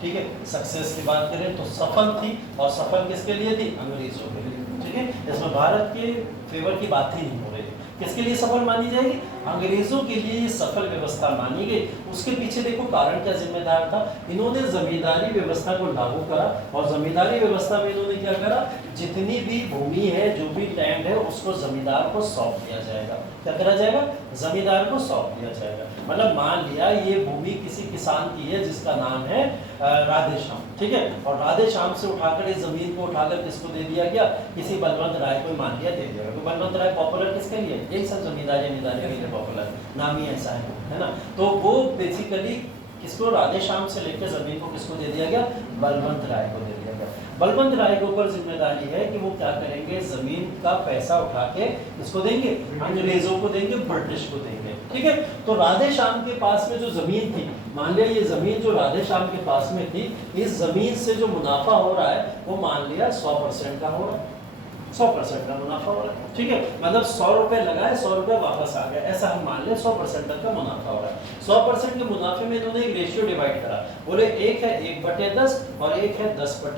ठीक है, सक्सेस की बात करें तो सफल थी, और सफल किसके लिए थी, अंग्रेजों के लिए। ठीक है, इसमें भारत के फेवर की बात ही नहीं हो रही। किसके लिए सफल मानी जाएगी, अंग्रेजों के लिए ये सफल व्यवस्था मानी गई। उसके पीछे देखो कारण क्या जिम्मेदार था, इन्होंने जमींदारी व्यवस्था को लागू करा और जमींदारी व्यवस्था में इन्होंने क्या करा, जितनी भी भूमि है, जो भी लैंड है, उसको जमींदार को सौंप दिया जाएगा। क्या करा जाएगा, जमींदार को सौंप दिया जाएगा। मतलब मान लिया ये भूमि किसी किसान की है जिसका नाम है राधेश्याम। ठीक है, और राधेश्याम से उठाकर इस जमीन को उठाकर किसको दे दिया गया, किसी बलवंत राय को मान लिया दे दिया। तो बलवंत राय पॉपुलर किसके लिए, एक सब जमींदारी के लिए पॉपुलर, नाम ही ऐसा है ना। तो वो बेसिकली किसको, राधेश्याम से लेकर जमीन को किसको दे दिया गया, बलवंत राय को दे दिया गया। बलवंत राय के ऊपर जिम्मेदारी है कि वो क्या करेंगे, जमीन का पैसा उठा के किसको देंगे, अंग्रेजों को देंगे, ब्रिटिश को देंगे। ठीक है, तो राधेश्याम के पास में जो जमीन थी, मान लिया ये जमीन जो राधेश्याम के पास में थी, इस जमीन से जो मुनाफा हो रहा है वो मान लिया 100% का हो रहा है, 100% का मुनाफा हो रहा है। ठीक है, मतलब 100 रुपए लगाए 100 रुपए वापस आ गया, ऐसा हम मान लें 100% तक का मुनाफा हो रहा है। 100% के मुनाफे में इन्होंने एक रेशियो डिवाइड करा, बोले एक है 1/10 और एक है 11/,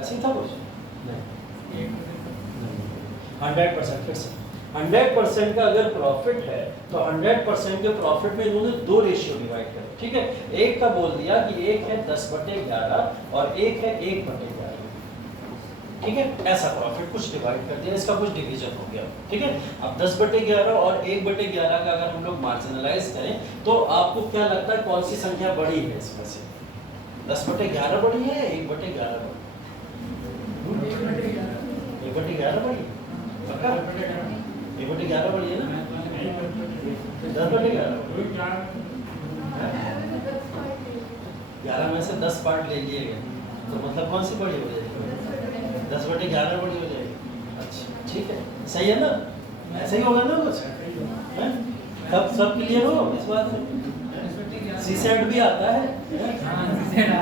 ऐसे ही था कुछ नहीं, 100% फिक्स। 100% का अगर प्रॉफिट है तो 100% के प्रॉफिट में इन्होंने 2 रेशियो डिवाइड करे। ठीक है, एक का बोल दिया कि एक है 10/11 और एक है 1/11। ठीक है, ऐसा प्रॉफिट कुछ डिवाइड कर दिया, इसका कुछ डिवीजन हो गया। ठीक है, अब 10/11 और 1/11 का अगर हम लोग मार्जिनलाइज करें तो आपको क्या लगता है कौन सी संख्या बड़ी है इसमें से, 10/11 बड़ी है, 1/11 बड़ी? 1/11 पड़ी पक्का? 1/11 पड़ी है ना? 10/11 11 में से 10 पार्ट ले लिए गए तो मतलब कौन सी बड़ी हो जाएगी? 10/11 बड़ी हो जाएगी। अच्छा ठीक है, सही है ना? ऐसे ही होगा ना कुछ? सब क्लियर हो इस बात में? सीसेट भी आता है,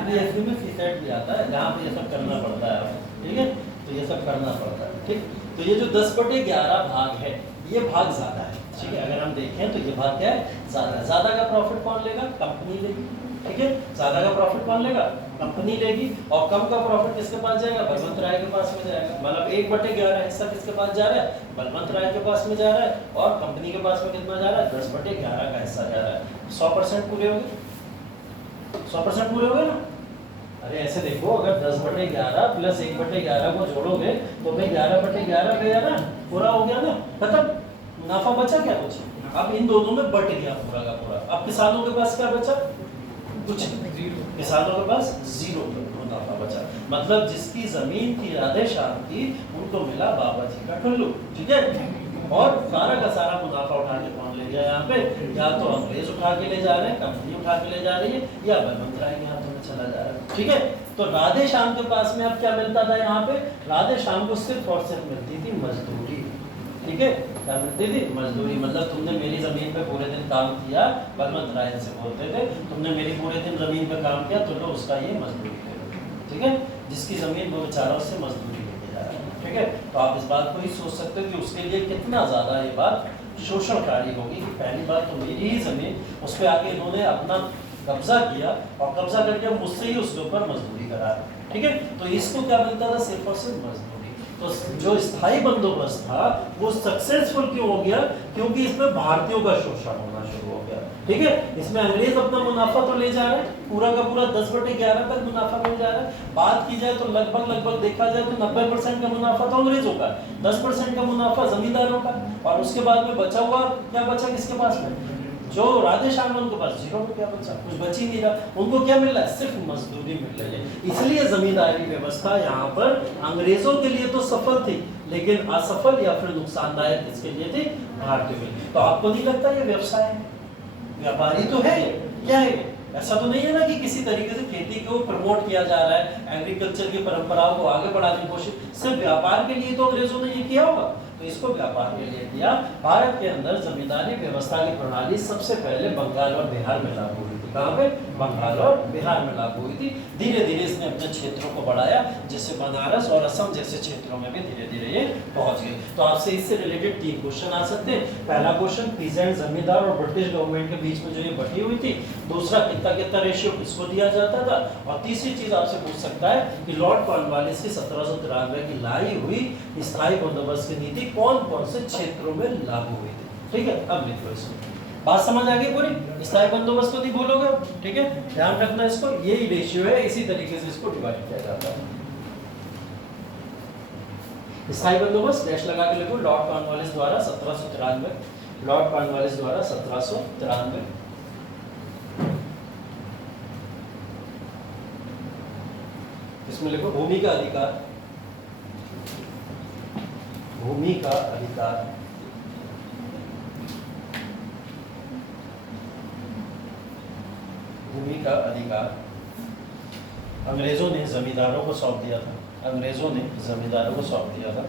बीएससी में सीसेट भी आता है जहाँ पे ये सब करना पड़ता है आपको, ठीक है? तो ये सब करना पड़ता है, ठीक? तो ये जो 10/11 भाग है ये भाग ज़्यादा है, ठीक है? अगर हम देखें तो ये भाग क्या है? ज़्यादा है। ज़्यादा का प्रॉफिट कौन लेगा? कंपनी लेगी, ठीक है? ज़्यादा का प्रॉफिट कौन लेगा? कंपनी लेगी। और कम का प्रॉफिट किसके पास जाएगा? बलवंत राय के पास में जाएगा। मतलब 1/11 हिस्सा किसके पास जा रहा है? बलवंत राय के पास में जा रहा है। और कंपनी के पास में कितना जा रहा है? 10/11 का हिस्सा जा रहा है। 100% पूरे हो गए? 100% पूरे हो गए ना? अरे ऐसे देखो, अगर 10/11 प्लस 1/11 को जोड़ोगे तो भाई 11/11 गया ना, पूरा हो गया ना, खत्म। मुनाफा बचा क्या? कुछ। अब इन दोनों में बट गया पूरा का पूरा। अब किसानों के पास क्या बचा? कुछ नहीं। किसानों के पास 0 मुनाफा बचा। मतलब जिसकी जमीन थी राधे श्याम की, उनको मिला बाबा जी का ठुल्लू, ठीक है? और सारा का सारा मुनाफा उठा के कौन ले गया यहाँ पे? या तो अंग्रेज उठा के ले जा रहे हैं, कंपनी उठा के ले जा रही है, या बलवंत राय के हाथों में चला जा रहा है, ठीक है? तो राधे श्याम के पास में अब क्या मिलता था यहाँ पे? राधे श्याम को सिर्फ और सिर्फ मिलती थी मजदूरी, ठीक है? क्या मिलती थी? मजदूरी। मतलब तुमने मेरी जमीन पे पूरे दिन काम किया, बलवंत राय से बोलते थे, तुमने मेरी पूरे दिन जमीन पे काम किया तो लो उसका ये मजदूरी दे दो, ठीक है? जिसकी जमीन वो बेचारा उससे मजदूरी लेके जा रहा है, ठीक है? तो आप इस बात को ही सोच सकते हो कि उसके लिए कितना ज्यादा ये बात शोषणकारी होगी कि पहली बात तो मेरी ही जमीन, उस पर आके इन्होंने अपना कब्जा किया और कब्जा करके मुझसे ही उसके ऊपर मजदूरी करा, ठीक है? तो इसको क्या मिलता था? सिर्फ और सिर्फ मजदूरी। तो जो स्थायी बंदोबस्त था वो सक्सेसफुल क्यों हो गया? क्योंकि इसमें भारतीयों का शोषण होना शुरू हो गया, ठीक है? इसमें अंग्रेज अपना मुनाफा तो ले जा रहे हैं, पूरा का पूरा 10/11 तक मुनाफा मिल जा रहा है। बात की जाए तो लगभग देखा जाए तो 90% का मुनाफा तो अंग्रेजों का, 10% का मुनाफा जमींदारों का, और उसके बाद में बचा हुआ क्या बचा किसके पास में? जो राधे श्याम उनके पास 0 रुपया बचा, कुछ बच ही नहीं रहा। उनको क्या मिल रहा है? सिर्फ मजदूरी मिल रही है। इसलिए जमींदारी व्यवस्था यहाँ पर अंग्रेजों के लिए तो सफल थी, लेकिन असफल या फिर नुकसानदायक किसके लिए थी? भारतीयों के लिए। तो आपको नहीं लगता ये व्यवसाय है? व्यापारी तो है, क्या है? ऐसा तो नहीं है ना कि किसी तरीके से खेती को प्रमोट किया जा रहा है, एग्रीकल्चर की परंपराओं को आगे बढ़ाने की कोशिश। सिर्फ व्यापार के लिए तो अंग्रेजों ने ये किया होगा, तो इसको व्यापार के लिए किया। भारत के अंदर जमींदारी व्यवस्था की प्रणाली सबसे पहले बंगाल और बिहार में लागू हुई थी। कहाँ पे? बंगाल और बिहार में लागू हुई थी। धीरे धीरे इसने अपने क्षेत्रों को बढ़ाया, जिससे बनारस और असम जैसे क्षेत्रों में भी धीरे धीरे ये पहुंच गए। तो आपसे इससे रिलेटेड 3 क्वेश्चन आ सकते हैं। पहला क्वेश्चन, पीजेंट जमींदार और ब्रिटिश गवर्नमेंट के बीच में जो ये बटी हुई थी। दूसरा, कितना रेशियो किसको दिया जाता था। और तीसरी चीज आपसे पूछ सकता है कि लॉर्ड कॉर्नवालिस की 1793 की लाई हुई स्थायी बंदोबस्त की नीति कौन कौन से क्षेत्रों में लागू हुई थी, ठीक है? अब लिखो इसको। बात समझ आ गई पूरी? स्थायी बंदोबस्त को नहीं बोलोगे, ठीक है? ध्यान रखना इसको, यही रेशियो है, इसी तरीके से इसको डिवाइड किया जाता है। स्थायी बंदोबस्त डैश लगा के लिखो। लॉर्ड कॉर्नवालिस द्वारा 1793, लॉर्ड कॉर्नवालिस द्वारा 1793। इसमें लिखो भूमि का अधिकार, भूमि का अधिकार, भूमि का अधिकार अंग्रेजों ने जमींदारों को सौंप दिया था, अंग्रेजों ने जमींदारों को सौंप दिया था।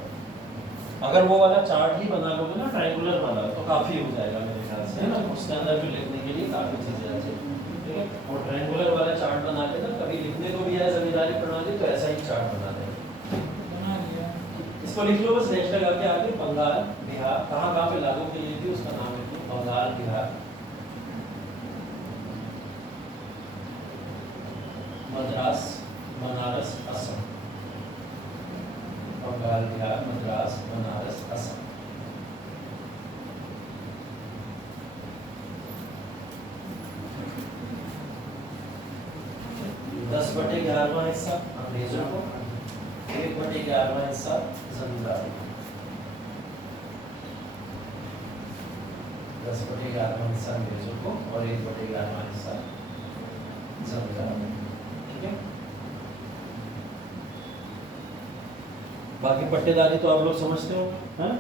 अगर वो वाला चार्ट ही बना लोगे ना, ट्रायंगुलर वाला, तो काफी हो जाएगा मेरे ख्याल से, है ना? उसके अंदर भी लिखने के लिए काफी चीजें आ जाएगी, ठीक है? और ट्रायंगुलर वाला चार्ट बना के ना, कभी लिखने को भी है जमींदारी प्रणाली तो ऐसा ही चार्ट बना देंगे। इसको लिख लो बस, डैश लगा के आगे। बंगाल बिहार, कहाँ कहाँ पे लागू की गई थी उसका नाम लिखो। बंगाल बिहार, मद्रास, बनारस, असम। बंगाल बिहार, मद्रास, बनारस, असम। दस बटे 11वां हिस्सा अंग्रेजों को, 1/11वां हिस्सा जमींदारों को। 10/11वां हिस्सा अंग्रेजों को और 1/11वां हिस्सा जमींदारों को, ठीक है? बाकी पट्टेदारी तो आप लोग समझते हो, है ना?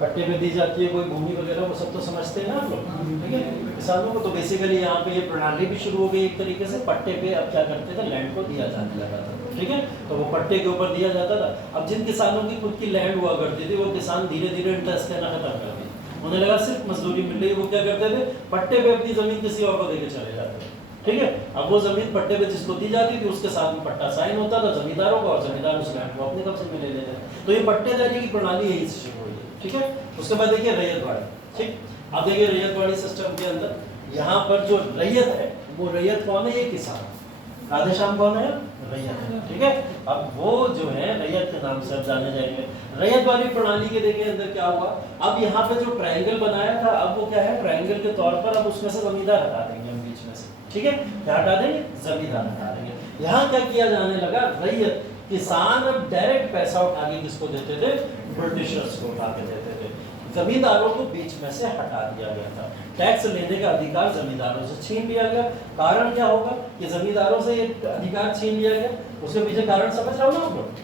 पट्टे पे दी जाती है कोई भूमि वगैरह, वो सब तो समझते हैं ना आप लोग, ठीक है? किसानों को तो बेसिकली यहाँ पे ये प्रणाली भी शुरू हो गई एक तरीके से, पट्टे पे अब क्या करते थे, लैंड को दिया जाने लगा था, ठीक है? तो वो पट्टे के ऊपर दिया जाता था। अब जिन किसानों की खुद की लैंड हुआ करती थी, वो किसान धीरे धीरे इंटरेस्ट लेना खत्म कर दिया, उन्हें लगा सिर्फ मजदूरी मिल रही है, वो क्या करते थे, पट्टे पे अपनी जमीन किसी और को देके चले जाते थे, ठीक है? अब वो जमीन पट्टे पे जिसको दी जाती थी, उसके साथ में पट्टा साइन होता था जमींदारों का, और जमींदार उस लैंड को अपने कब्जे में ले लेते थे। तो ये पट्टेदारी की प्रणाली यही से शुरू हुई है, ठीक है? उसके बाद देखिए रैयतवाड़ी, ठीक? अब देखिए रैयतवाड़ी सिस्टम के अंदर यहाँ पर जो रैयत है, वो रैयत कौन है, ये किसान। राधेश्याम कौन है, रैयत है, ठीक है? अब वो जो है रैयत के नाम से अब जाने जाएंगे। रैयत वाली प्रणाली के देखिए अंदर क्या हुआ, अब यहाँ पे जो ट्रायंगल बनाया था, अब वो क्या है, ट्रायंगल के तौर पर अब उसमें से जमींदार हटा देंगे हम बीच में से, ठीक है? क्या हटा देंगे, जमींदार हटा देंगे। यहाँ क्या किया जाने लगा, रैयत किसान अब डायरेक्ट पैसा उठा के किसको देते थे, ब्रिटिशर्स को उठा के देते थे। जमींदारों को बीच में से हटा दिया गया था, टैक्स लेने का अधिकार जमींदारों से छीन लिया गया। कारण क्या होगा कि जमींदारों से ये अधिकार छीन लिया गया, उसके पीछे कारण समझ रहे हो ना आप लोग?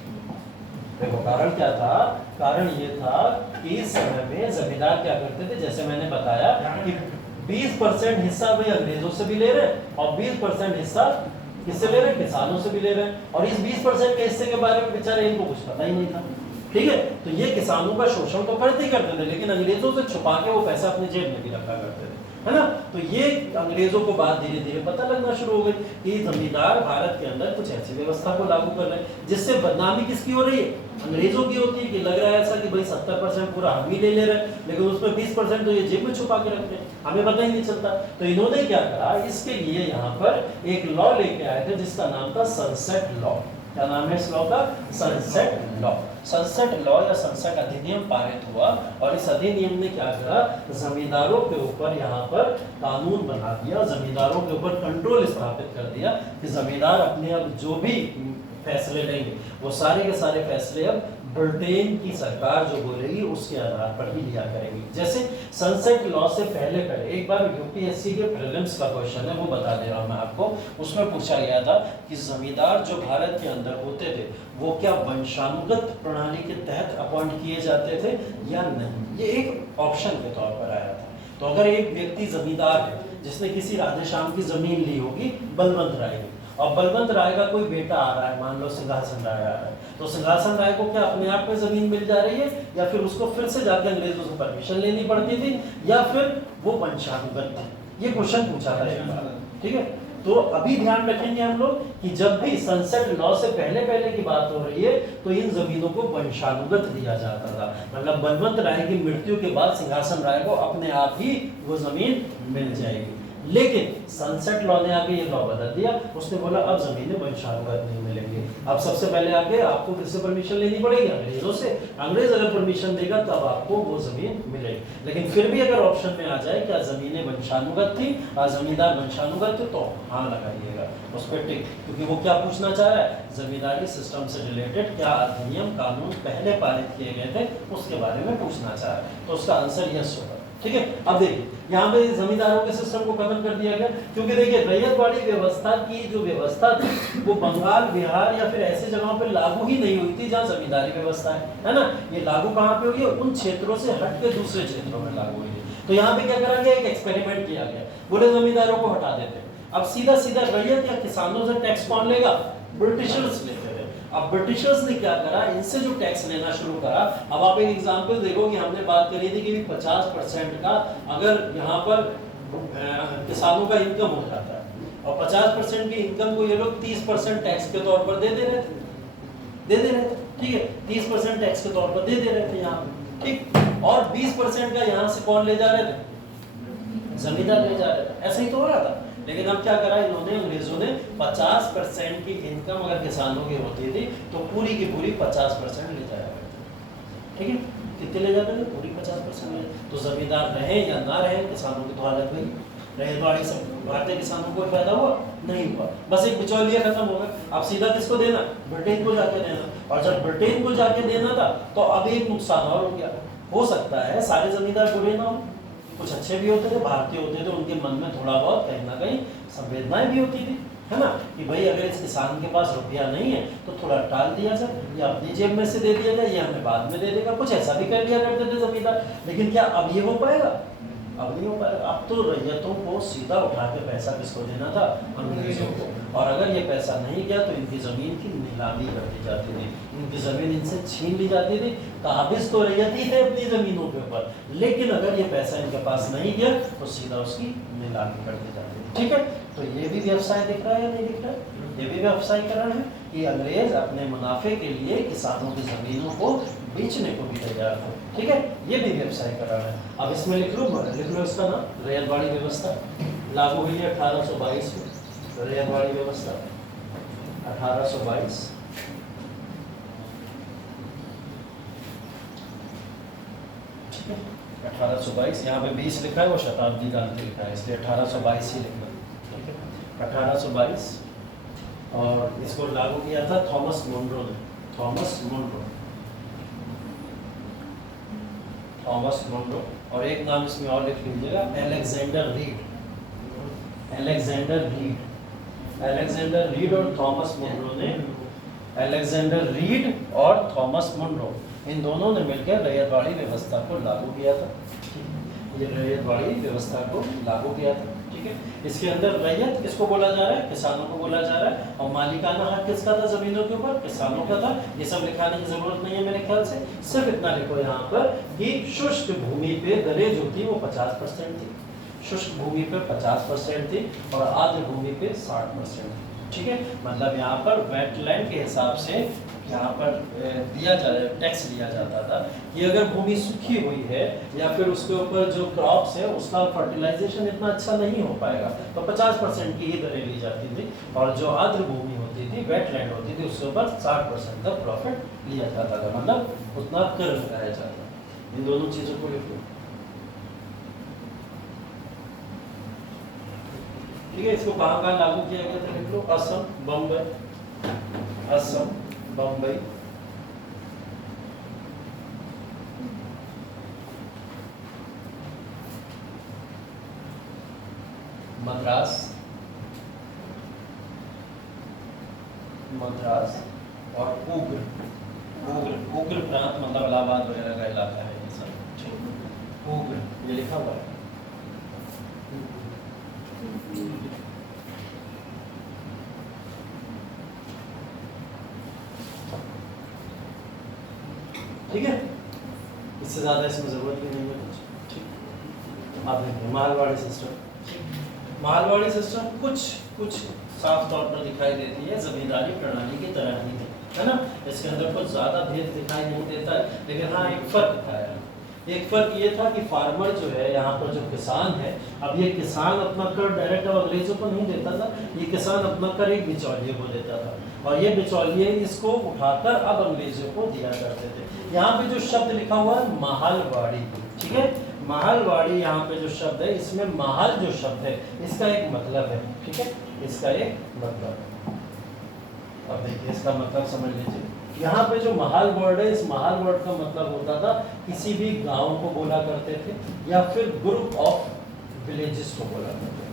देखो कारण क्या था, कारण ये था कि इस समय में जमींदार क्या करते थे, जैसे मैंने बताया कि 20% हिस्सा वे अंग्रेजों से भी ले रहे हैं और 20% हिस्सा किससे ले रहे हैं, किसानों से भी ले रहे हैं, और इस 20% के हिस्से के बारे में बेचारे इनको कुछ पता ही नहीं था, ठीक है? तो ये किसानों का शोषण तो करते ही करते थे, लेकिन अंग्रेजों से छुपा के वो पैसा अपने जेब में भी रखा करते थे, है ना? तो ये अंग्रेजों को बात धीरे धीरे पता लगना शुरू हो गई कि जमींदार भारत के अंदर कुछ ऐसी व्यवस्था को लागू कर रहे हैं जिससे बदनामी किसकी हो रही है, अंग्रेजों की होती है, कि लग रहा है ऐसा कि भाई 70% पूरा हम ही ले रहे हैं, लेकिन उसमें 20% तो ये जेब में छुपा के रखते हैं, हमें पता ही नहीं चलता। तो इन्होंने क्या करा, इसके लिए यहाँ पर एक लॉ लेके आए थे जिसका नाम था सनसेट लॉ। क्या नाम है इस लॉ का, सनसेट लॉ। सनसेट लॉ या सनसेट अधिनियम पारित हुआ, और इस अधिनियम ने क्या करा, जमींदारों के ऊपर यहाँ पर कानून बना दिया, जमींदारों के ऊपर कंट्रोल स्थापित कर दिया कि जमींदार अपने अब जो भी फैसले लेंगे वो सारे के सारे फैसले अब ब्रिटेन की सरकार जो बोलेगी उसके आधार पर ही लिया करेगी। जैसे सनसेट लॉ से पहले एक बार यूपीएससी के प्रीलिम्स का क्वेश्चन है, वो बता दे रहा हूं मैं आपको। उसमें पूछा गया था कि जमींदार जो भारत के अंदर होते थे वो क्या वंशानुगत प्रणाली के तहत अपॉइंट किए जाते थे या नहीं, ये एक ऑप्शन के तौर पर आया था। तो अगर एक व्यक्ति जमींदार है जिसने किसी राधेश्याम की जमीन ली होगी बलवंत राय की, और बलवंत राय का कोई बेटा आ रहा है, मान लो सिंहासन राय आ रहा है, तो सिंहासन राय को क्या अपने आप में जमीन मिल जा रही है, या फिर उसको फिर से जाकर अंग्रेजों से परमिशन लेनी पड़ती थी, या फिर वो वंशानुगत थी? ये क्वेश्चन पूछा था एक बार, ठीक है? तो अभी ध्यान रखेंगे हम लोग कि जब भी सनसेट लॉ से पहले की बात हो रही है तो इन जमीनों को वंशानुगत दिया जाता था, मतलब बलवंत राय की मृत्यु के बाद सिंहासन राय को अपने आप ही वो जमीन मिल जाएगी। लेकिन सनसेट लॉ ने आके ये लॉ बदल दिया, उसने बोला अब जमीनें वंशानुगत नहीं मिलेंगी। अब सबसे पहले आके आपको किससे परमिशन लेनी पड़ेगी, अंग्रेजों से। अंग्रेज अगर परमिशन देगा तब आपको वो जमीन मिलेगी, लेकिन फिर भी अगर ऑप्शन में आ जाए क्या जमीनें वंशानुगत थी और जमींदार वंशानुगत थे, तो हाँ लगाइएगा उस पर टिक, क्योंकि वो क्या पूछना चाह रहा है, जमींदारी सिस्टम से रिलेटेड क्या अधिनियम कानून पहले पारित किए गए थे उसके बारे में पूछना चाह रहा है, तो उसका आंसर यस होगा, ठीक है? अब देखिए यहाँ पे जमींदारों के सिस्टम को खत्म कर दिया गया, क्योंकि देखिए रैयतवाड़ी व्यवस्था की जो व्यवस्था थी वो बंगाल, बिहार या फिर ऐसे जगहों पे लागू ही नहीं हुई थी जहाँ जमींदारी व्यवस्था है ना? ये लागू कहाँ पे हुई है, उन क्षेत्रों से हट के दूसरे क्षेत्रों में लागू हुई है। तो यहाँ पे क्या करा गया, एक एक्सपेरिमेंट किया गया, बोले जमींदारों को हटा देते, अब सीधा सीधा रैयत या किसानों से टैक्स कौन लेगा, ब्रिटिशर्स लेते थे। अब ब्रिटिशर्स ने क्या करा, इनसे जो टैक्स लेना शुरू करा। अब आप एक एग्जांपल देखो कि हमने बात करी थी कि 50% का अगर यहाँ पर किसानों का इनकम हो जाता है और 50% की इनकम को ये लोग 30% टैक्स के तौर पर दे दे रहे थे, ठीक है? 30% टैक्स के तौर पर दे दे रहे थे यहाँ, ठीक? और 20% का यहाँ से कौन ले जा रहे थे, जमींदार ले जा रहे थे। ऐसा ही तो हो रहा था, लेकिन अब क्या करा इन्होंने, अंग्रेजों ने 50% की इनकम अगर किसानों की होती थी तो पूरी की पूरी 50% ले जाया करते, ठीक है? कितने ले जाते थे, पूरी 50% ले। तो जमींदार रहे या ना रहे, किसानों की तो हालत हुई, रैयतवाड़ी से भारतीय किसानों को फायदा हुआ नहीं हुआ, बस एक बिचौलिया खत्म हो गया। अब सीधा किसको देना, ब्रिटेन को जाके देना, और जब ब्रिटेन को जाके देना था तो अब एक नुकसान और हो गया। हो सकता है सारे जमींदार बुरे ना हो, कुछ अच्छे भी होते थे, भारतीय होते थे, उनके मन में थोड़ा बहुत कहीं ना कहीं संवेदनाएं भी होती थी, है ना, कि भाई अगर इस किसान के पास रुपया नहीं है तो थोड़ा टाल दिया जाए, या अपनी जेब में से दे दिया जाए, या हमें बाद में दे देगा, कुछ ऐसा भी कर लिया करते थे जमींदार। लेकिन क्या अब ये हो पाएगा? अब नहीं हो पाएगा। अब तो रैयतों को सीधा उठा के पैसा किसको देना था? अंग्रेजों को। और अगर ये पैसा नहीं गया तो इनकी ज़मीन की नीलामी कर दी जाती थी, इनकी ज़मीन इनसे छीन ली जाती थी। काबिज तो रैयत ही थे अपनी ज़मीनों के ऊपर, लेकिन अगर ये पैसा इनके पास नहीं गया तो सीधा उसकी नीलामी कर दी जाती थी। ठीक है, तो ये भी व्यवसाय दिख रहा है या नहीं दिख रहा है? ये भी व्यवसायीकरण है कि अंग्रेज अपने मुनाफे के लिए किसानों की ज़मीनों को बेचने को भी तैयार थे। ठीक है, ये भी व्यवसायीकरण है। अब इसमें लिख लो इसका नाम रैयतवाड़ी व्यवस्था लागू हुई है 1822 में। रैयतवाड़ी व्यवस्था 1822। ठीक है, 1822 यहाँ पे 20 लिखा है, वो शताब्दी का अंत लिखा है, इसलिए 1822 ही लिखना। ठीक है, 1822। और इसको लागू किया था थॉमस मुनरो ने। Thomas Munro. और एक नाम इसमें और लिख लीजिएगा, अलेक्जेंडर रीड और थॉमस मुनरो ने, अलेक्जेंडर रीड और थॉमस मुनरो, इन दोनों ने मिलकर रैयतवाड़ी व्यवस्था को लागू किया था। ये रैयतवाड़ी व्यवस्था को लागू किया था। ठीक है, इसके अंदर रैयत किसको बोला जा रहा है? किसानों को बोला जा रहा है। और मालिकाना हक किसका था जमीनों के ऊपर? किसानों का था। ये सब लिखाने की जरूरत नहीं है मेरे ख्याल से, सिर्फ इतना लिखो यहाँ पर कि शुष्क भूमि पे दरें जो थी वो 50% थी। शुष्क भूमि पे 50% थी और आर्द्र भूमि पे 60% थी। ठीक है, मतलब यहाँ पर वेटलैंड के हिसाब से यहाँ पर दिया जा टैक्स लिया जाता था कि अगर भूमि सूखी हुई है या फिर उसके ऊपर जो क्रॉप्स है उसका फर्टिलाइजेशन इतना अच्छा नहीं हो पाएगा तो 50% की ही दरें ली जाती थी, और जो आर्द्र भूमि होती थी, वेटलैंड होती थी, उसके ऊपर 60% तक प्रॉफिट लिया जाता था, मतलब उतना कर लगाया जाता। इन दोनों चीज़ों को लिख लो। ठीक है, इसको कहाँ लागू किया गया था लिख लो, असम, बम्बई, मद्रास और उग्र प्रांत, मतलब इलाहाबाद वगैरह का इलाका है ये सब। उग्र ये लिखा हुआ है। ठीक है, इससे ज़्यादा इसमें ज़रूरत भी नहीं है कुछ। ठीक, आप देखिए मालवाड़ी सिस्टम कुछ साफ तौर पर दिखाई देती है, जमींदारी प्रणाली की तरह ही है ना। इसके अंदर कुछ ज़्यादा भेद दिखाई नहीं देता है, लेकिन हाँ एक फ़र्क था। एक फ़र्क ये था कि फार्मर जो है यहाँ पर जो किसान है, अब ये किसान अपना कर डायरेक्ट अब अंग्रेजों को नहीं देता था, ये किसान अपना कर एक बिचौलिए को देता था, और ये बिचौलिए इसको उठाकर अब अंग्रेजों को दिया करते थे। यहाँ पे जो शब्द लिखा हुआ है महालवाड़ी, ठीक है, महालवाड़ी यहाँ पे जो शब्द है, इसमें महाल जो शब्द है इसका एक मतलब है। ठीक है, इसका एक मतलब, अब देखिए इसका मतलब समझ लीजिए। यहाँ पे जो महाल वर्ड है, इस महाल वर्ड का मतलब होता था किसी भी गांव को बोला करते थे या फिर ग्रुप ऑफ विलेजेस को बोला करते थे।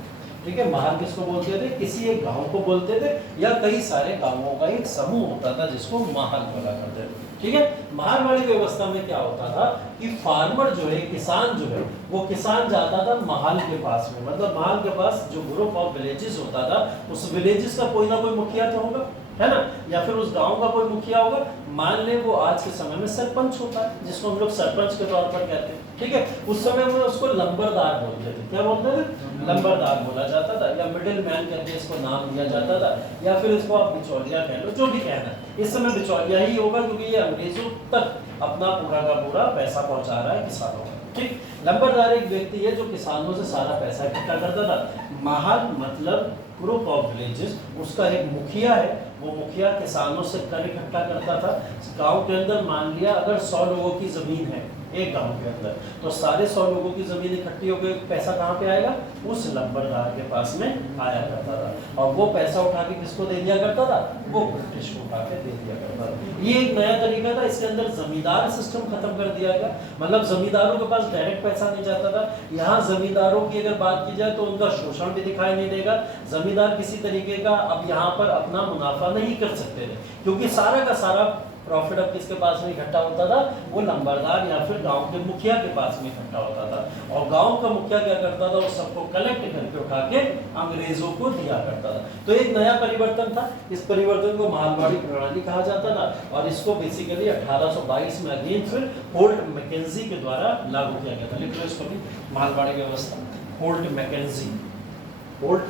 ठीक है, महाल किसको बोलते थे? किसी एक गांव को बोलते थे या कई सारे गांवों का एक समूह होता था जिसको महाल बोला करते थे। ठीक है, महालवाड़ी व्यवस्था में क्या होता था कि फार्मर जो है, किसान जो है, वो किसान जाता था महाल के पास में, मतलब महाल के पास जो ग्रुप ऑफ विलेजेस होता था, उस विलेजेस का कोई ना कोई मुखिया तो होगा, है ना, या फिर उस गांव का कोई मुखिया होगा। मान ले वो आज के समय में सरपंच होता है, जिसको हम लोग सरपंच के तौर पर कहते हैं। ठीक है, उस समय में उसको लंबरदार बोलते थे। क्या बोलते थे? लंबरदार बोला जाता था, या मिडिल मैन करके इसको नाम दिया जाता था, या फिर इसको आप बिचौलिया कह लो, जो भी कहना है। इस समय बिचौलिया ही होगा क्योंकि ये अंग्रेजों तक अपना पूरा का पूरा पैसा पहुंचा रहा है किसानों को। ठीक, लंबरदार एक व्यक्ति है जो किसानों से सारा पैसा इकट्ठा करता था। महाल मतलब ग्रुप ऑफ विलेजेस, उसका एक मुखिया है वो मुखिया किसानों से कर इकट्ठा करता था। गांव के अंदर मान लिया अगर 100 लोगों की ज़मीन है एक गांव के अंदर, तो सारे 100 लोगों की ज़मीन इकट्ठी होकर पैसा कहाँ पे आएगा? उस लंबरदार के पास में आया करता था, और वो पैसा उठा के किसको दे दिया करता था? वो ब्रिटिश को उठा के दे दिया करता था। ये एक नया तरीका था। इसके अंदर जमींदार सिस्टम खत्म कर दिया गया, मतलब जमींदारों के पास डायरेक्ट पैसा नहीं जाता था। यहाँ जमींदारों की अगर बात की जाए तो उनका शोषण भी दिखाई नहीं देगा। जमींदार किसी तरीके का अब यहाँ पर अपना मुनाफा नहीं कर सकते थे, क्योंकि सारा का सारा प्रॉफिट अब किसके पास में इकट्ठा होता था? वो लंबरदार या फिर गांव के मुखिया के पास में इकट्ठा होता था। और गांव का मुखिया क्या करता था? वो सबको कलेक्ट करके उठा के अंग्रेजों को दिया करता था। तो एक नया परिवर्तन था। इस परिवर्तन को मालवाड़ी प्रणाली कहा जाता था, और इसको बेसिकली 1822 में अगेन फिर होल्ट मैकेंजी के द्वारा लागू किया गया था। लिख लो इसको भी, मालवाड़ी व्यवस्था होल्ट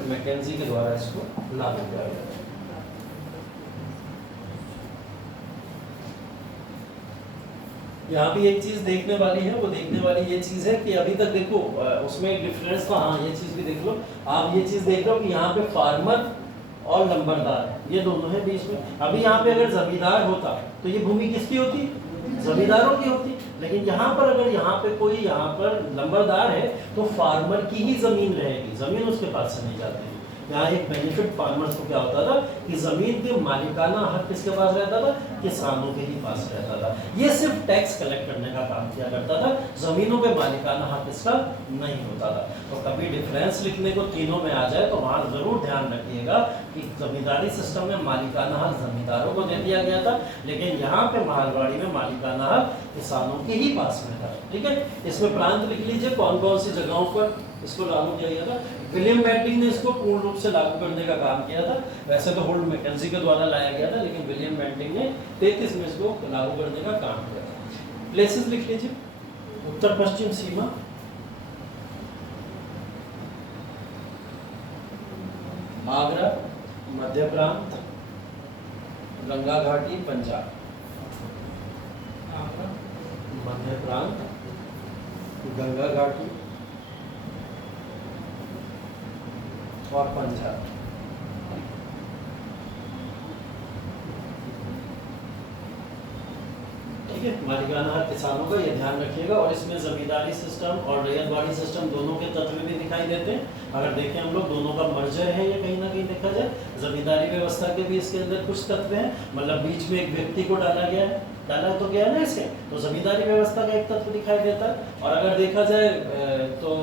मैकेंजी के द्वारा इसको लागू किया गया था। यहाँ भी एक चीज देखने वाली है, वो देखने वाली ये चीज है कि अभी तक देखो उसमें एक डिफरेंस था। हाँ, ये चीज भी देख लो आप, ये चीज देख लो कि यहाँ पे फार्मर और लंबरदार ये दोनों है बीच में। अभी यहाँ पे अगर जमींदार होता तो ये भूमि किसकी होती? जमींदारों की होती। लेकिन यहाँ पर अगर यहाँ पे कोई यहाँ पर लंबरदार है तो फार्मर की ही जमीन रहेगी, जमीन उसके पास से नहीं जाती। यहाँ एक बेनिफिट फार्मर्स को क्या होता था कि जमीन के मालिकाना हक किसके पास रहता था? किसानों के ही पास रहता था। ये सिर्फ टैक्स कलेक्ट करने का काम किया करता था, जमीनों पे मालिकाना हक इसका नहीं होता था। तो कभी डिफरेंस लिखने को तीनों में आ जाए तो वहाँ जरूर ध्यान रखिएगा कि जमींदारी सिस्टम में मालिकाना हक जमींदारों को दे दिया गया था, लेकिन यहाँ पे मालवाड़ी में मालिकाना हक किसानों के ही पास में था। ठीक है, इसमें प्रांत लिख लीजिए कौन कौन सी जगहों पर इसको लागू किया गया था। विलियम बेंटिंग ने इसको पूर्ण रूप से लागू करने का काम किया था। वैसे तो होल्ट मैकेंजी के द्वारा लाया गया था, लेकिन विलियम बेंटिंग ने 33 में इसको लागू करने का काम किया था। प्लेसेस लिख लीजिए, उत्तर पश्चिम सीमा, आगरा, मध्य प्रांत, गंगा घाटी, पंजाब। मध्य प्रांत, गंगा घाटी और पंजाब। ठीक है, मालिकाना हक किसानों का ये ध्यान रखिएगा। और इसमें जमींदारी सिस्टम और रैयतवाड़ी सिस्टम दोनों के तत्व भी दिखाई देते हैं। अगर देखें हम लोग दोनों का मर्जर है ये कहीं ना कहीं देखा जाए। जमींदारी व्यवस्था के भी इसके अंदर कुछ तत्व हैं, मतलब बीच में एक व्यक्ति को डाला गया है, डाला तो गया ना इसके, तो जमींदारी व्यवस्था का एक तत्व दिखाई देता है। और अगर देखा जाए तो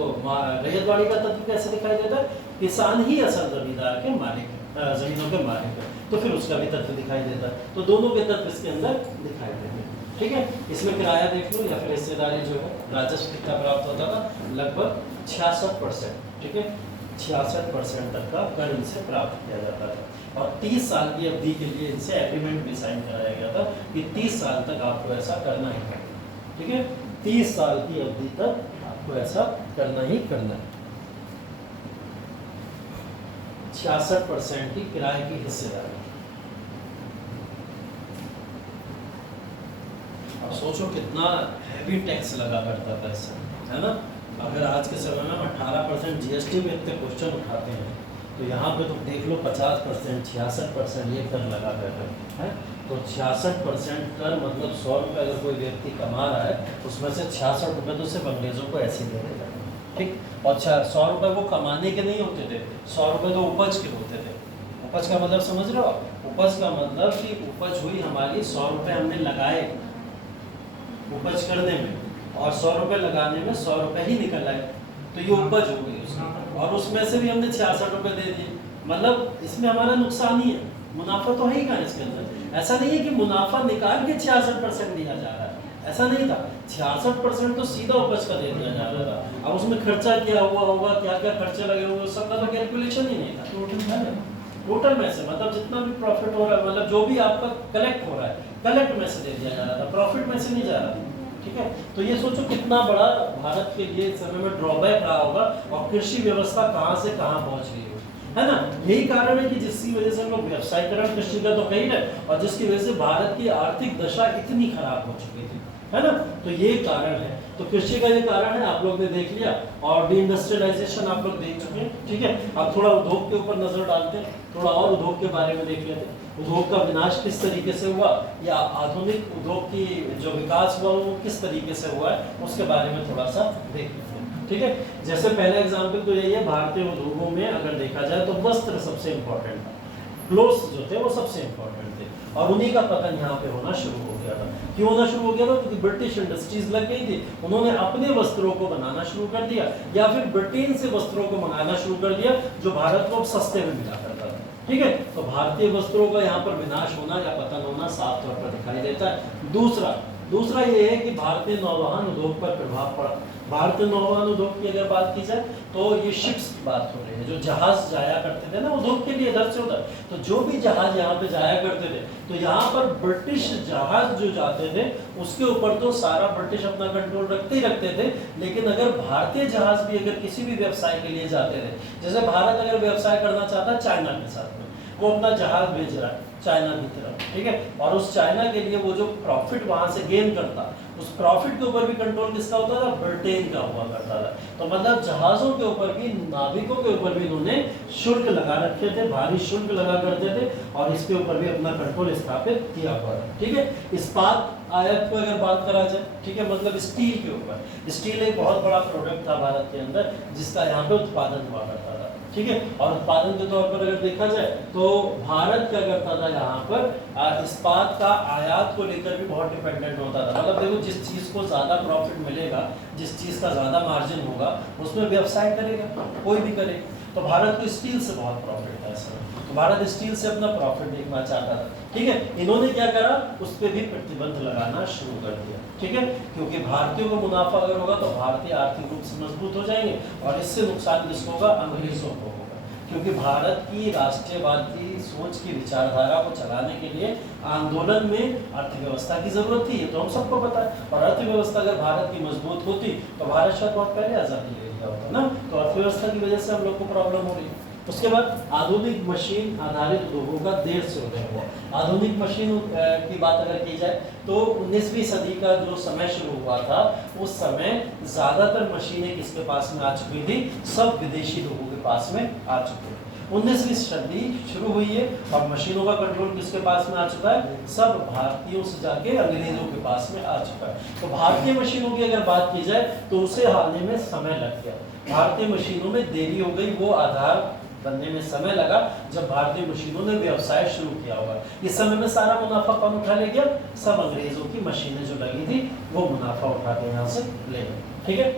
रैयतवाड़ी का तत्व कैसे दिखाई देता है? किसान ही असल जमींदार के मालिक है, जमीनों के मालिक है, तो फिर उसका भी तत्व दिखाई देता है। तो दोनों के तत्व इसके अंदर दिखाई देते हैं। ठीक है, इसमें किराया देख लो या फिर हिस्सेदारी जो है, राजस्व कितना प्राप्त होता था? लगभग 66%। ठीक है, 66% तक का कर इनसे प्राप्त किया जाता था। और 30 साल की अवधि के लिए इनसे एग्रीमेंट भी साइन कराया गया था कि 30 साल तक आपको ऐसा करना ही करना। ठीक है, 30 साल की अवधि तक आपको ऐसा करना ही करना है। 66% की किराए की हिस्सेदारी। अब सोचो कितना हैवी टैक्स लगा करता था इससे, है ना। अगर आज के समय में 18% जीएसटी में इतने क्वेश्चन उठाते हैं, तो यहाँ पे तो देख लो 50%, 66% ये कर लगा करते हैं। तो 66% कर मतलब 100 रुपये अगर कोई व्यक्ति कमा रहा है, उसमें से 66 रुपये तो सिर्फ अंग्रेजों को ऐसे दे देगा। ठीक, और 100 रुपये वो कमाने के नहीं होते थे, 100 रुपये तो उपज के होते थे। उपज का मतलब समझ रहे हो आप? उपज का मतलब कि उपज हुई हमारी, 100 रुपये हमने लगाए उपज करने में, और 100 रुपये लगाने में 100 रुपये ही निकल आए, तो ये उपज हो गई उसकी। और उसमें से भी हमने 66 रुपये दे दिए, मतलब इसमें हमारा नुकसान ही है, मुनाफा तो है ही कहाँ इसके अंदर। ऐसा नहीं है कि मुनाफा निकाल के 66% दिया जा रहा है, ऐसा नहीं था। 66% तो सीधा उपज का दे दिया जा रहा था। अब उसमें खर्चा क्या हुआ होगा, क्या क्या खर्चे लगे होंगे, सबका तो कैलकुलेशन ही नहीं था। टोटल में से मतलब जितना भी प्रॉफिट हो रहा है, मतलब जो भी आपका कलेक्ट हो रहा है, कलेक्ट में से दे दिया जा रहा था, प्रॉफिट में से नहीं जा रहा था। ठीक है, तो ये सोचो कितना बड़ा भारत के लिए इस समय में ड्रॉबैक रहा होगा, और कृषि व्यवस्था कहाँ से कहाँ पहुँच गई हो, है ना। यही कारण है कि जिसकी वजह से हम लोग व्यवसायीकरण कृषि का तो कही रहे, और जिसकी वजह से भारत की आर्थिक दशा इतनी खराब हो चुकी थी। है ना। तो ये कारण है, तो कृषि का ये कारण है, आप लोग ने देख लिया। और डी इंडस्ट्रियलाइजेशन आप लोग देख चुके हैं, ठीक है। अब थोड़ा उद्योग के ऊपर नजर डालते हैं, थोड़ा और उद्योग के बारे में देख लेते हैं। उद्योग का विनाश किस तरीके से हुआ, या आधुनिक उद्योग की जो विकास हुआ वो किस तरीके से हुआ है, उसके बारे में थोड़ा सा देख लेते हैं, ठीक है। जैसे पहला एग्जाम्पल तो यही है, भारतीय उद्योगों में अगर देखा जाए तो वस्त्र सबसे इंपॉर्टेंट था, क्लोथ्स जो थे वो सबसे इंपॉर्टेंट थे, और उन्हीं का पतन यहाँ पे होना शुरू हो गया था। क्यों होना शुरू हो गया था? क्योंकि ब्रिटिश इंडस्ट्रीज लग गई थी, उन्होंने अपने वस्त्रों को बनाना शुरू कर दिया, या फिर ब्रिटेन से वस्त्रों को मंगाना शुरू कर दिया जो भारत को सस्ते में मिला करता था, ठीक है। तो भारतीय वस्त्रों का यहाँ पर विनाश होना या पतन होना साफ तौर पर दिखाई देता है। दूसरा ये है कि भारतीय नौवहन उद्योग पर प्रभाव पड़ा। भारतीय नौवहन उद्योग की अगर बात की जाए तो ये शिप्स की बात हो रही है, जो जहाज जाया करते थे ना उद्योग के लिए इधर से उधर, तो जो भी जहाज यहाँ पे जाया करते थे तो यहाँ पर ब्रिटिश जहाज जो जाते थे उसके ऊपर तो सारा ब्रिटिश अपना कंट्रोल रखते ही रखते थे, लेकिन अगर भारतीय जहाज भी अगर किसी भी व्यवसाय के लिए जाते थे, जैसे भारत अगर व्यवसाय करना चाहता है चाइना के साथ में, वो अपना जहाज भेज रहा है चाइना की तरफ, ठीक है, और उस चाइना के लिए वो जो प्रॉफिट वहां से गेन करता, उस प्रॉफिट के ऊपर भी कंट्रोल किसका होता था? ब्रिटेन का हुआ करता था। तो मतलब जहाजों के ऊपर भी, नाविकों के ऊपर भी इन्होंने शुल्क लगा रखे थे, भारी शुल्क लगा करते थे, और इसके ऊपर भी अपना कंट्रोल स्थापित किया हुआ था, ठीक है। इस्पात आयात को अगर बात करा जाए, ठीक है, मतलब स्टील के ऊपर, स्टील एक बहुत बड़ा प्रोडक्ट था भारत के अंदर जिसका यहाँ पे उत्पादन हुआ करता था, ठीक है। और उत्पादन के तौर पर अगर देखा जाए तो भारत क्या करता था, यहाँ पर इस्पात का आयात को लेकर भी बहुत डिपेंडेंट होता था। मतलब देखो, जिस चीज को ज्यादा प्रॉफिट मिलेगा, जिस चीज का ज्यादा मार्जिन होगा, उसमें व्यवसाय करेगा, कोई भी करे। तो भारत को स्टील से बहुत प्रॉफिट था इस समय, तो भारत स्टील से अपना प्रॉफिट देखना चाहता था, ठीक है। इन्होंने क्या करा, उस पर भी प्रतिबंध लगाना शुरू कर दिया, ठीक है, क्योंकि भारतीयों को मुनाफा अगर होगा तो भारतीय आर्थिक रूप से मजबूत हो जाएंगे, और इससे नुकसान किसको होगा? अंग्रेजों को होगा, क्योंकि भारत की राष्ट्रीयवाद की सोच की विचारधारा को चलाने के लिए आंदोलन में अर्थव्यवस्था की जरूरत थी, ये तो हम सबको पता है। और अर्थव्यवस्था अगर भारत की मजबूत होती तो भारत शायद बहुत पहले आजादी ले लिया होता ना। तो अर्थव्यवस्था की वजह से हम लोग को प्रॉब्लम हो रही है। उसके बाद आधुनिक मशीन आधारित उद्योगों का देर से उदय हुआ। आधुनिक मशीन की बात अगर की जाए तो 19वीं सदी का जो समय शुरू हुआ था, उस समय ज्यादातर मशीनें किसके पास में आ चुकी थी? सब विदेशी लोगों के पास में आ चुकी थी। 19वीं सदी शुरू हुई है और मशीनों का कंट्रोल किसके पास में आ चुका है? सब भारतीयों से जाके अंग्रेजों के पास में आ चुका है। तो भारतीय मशीनों की अगर बात की जाए तो उसे आने में समय लग गया। भारतीय मशीनों में देरी हो गई, वो आधार बनने में समय लगा जब भारतीय मशीनों ने व्यवसाय शुरू किया होगा। इस समय में सारा मुनाफा कौन उठा ले गया? सब अंग्रेजों की मशीनें जो लगी थी वो मुनाफा उठा के यहाँ से ले गए, ठीक है।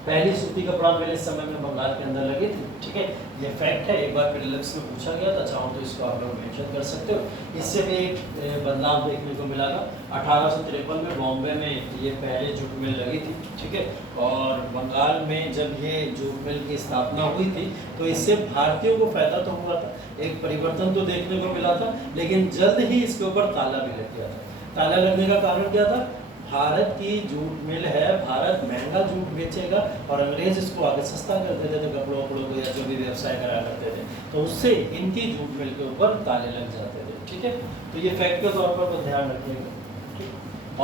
पहली सूती कपड़ा मिल इस समय में बंगाल के अंदर लगी थी, ठीक है, ये फैक्ट है। एक बार प्रीलिम्स में पूछा गया था, चाहो तो इसको आप लोग मेंशन कर सकते हो। इससे भी एक बदलाव देखने को मिला था। 1853 में बॉम्बे में ये पहले जूट मिल लगी थी, ठीक है, और बंगाल में जब ये जूट मिल की स्थापना हुई थी तो इससे भारतीयों को फायदा तो हुआ था, एक परिवर्तन तो देखने को मिला था, लेकिन जल्द ही इसके ऊपर ताला भी लग गया था। ताला लगने का कारण क्या था? भारत की जूट मिल है, भारत महंगा जूट बेचेगा और अंग्रेज इसको आगे सस्ता कर देते थे कपड़ों को या जो भी व्यवसाय करा करते थे, तो उससे इनकी जूट मिल के ऊपर ताले लग जाते थे, ठीक है। तो ये फैक्ट के तौर पर ध्यान रखिएगा।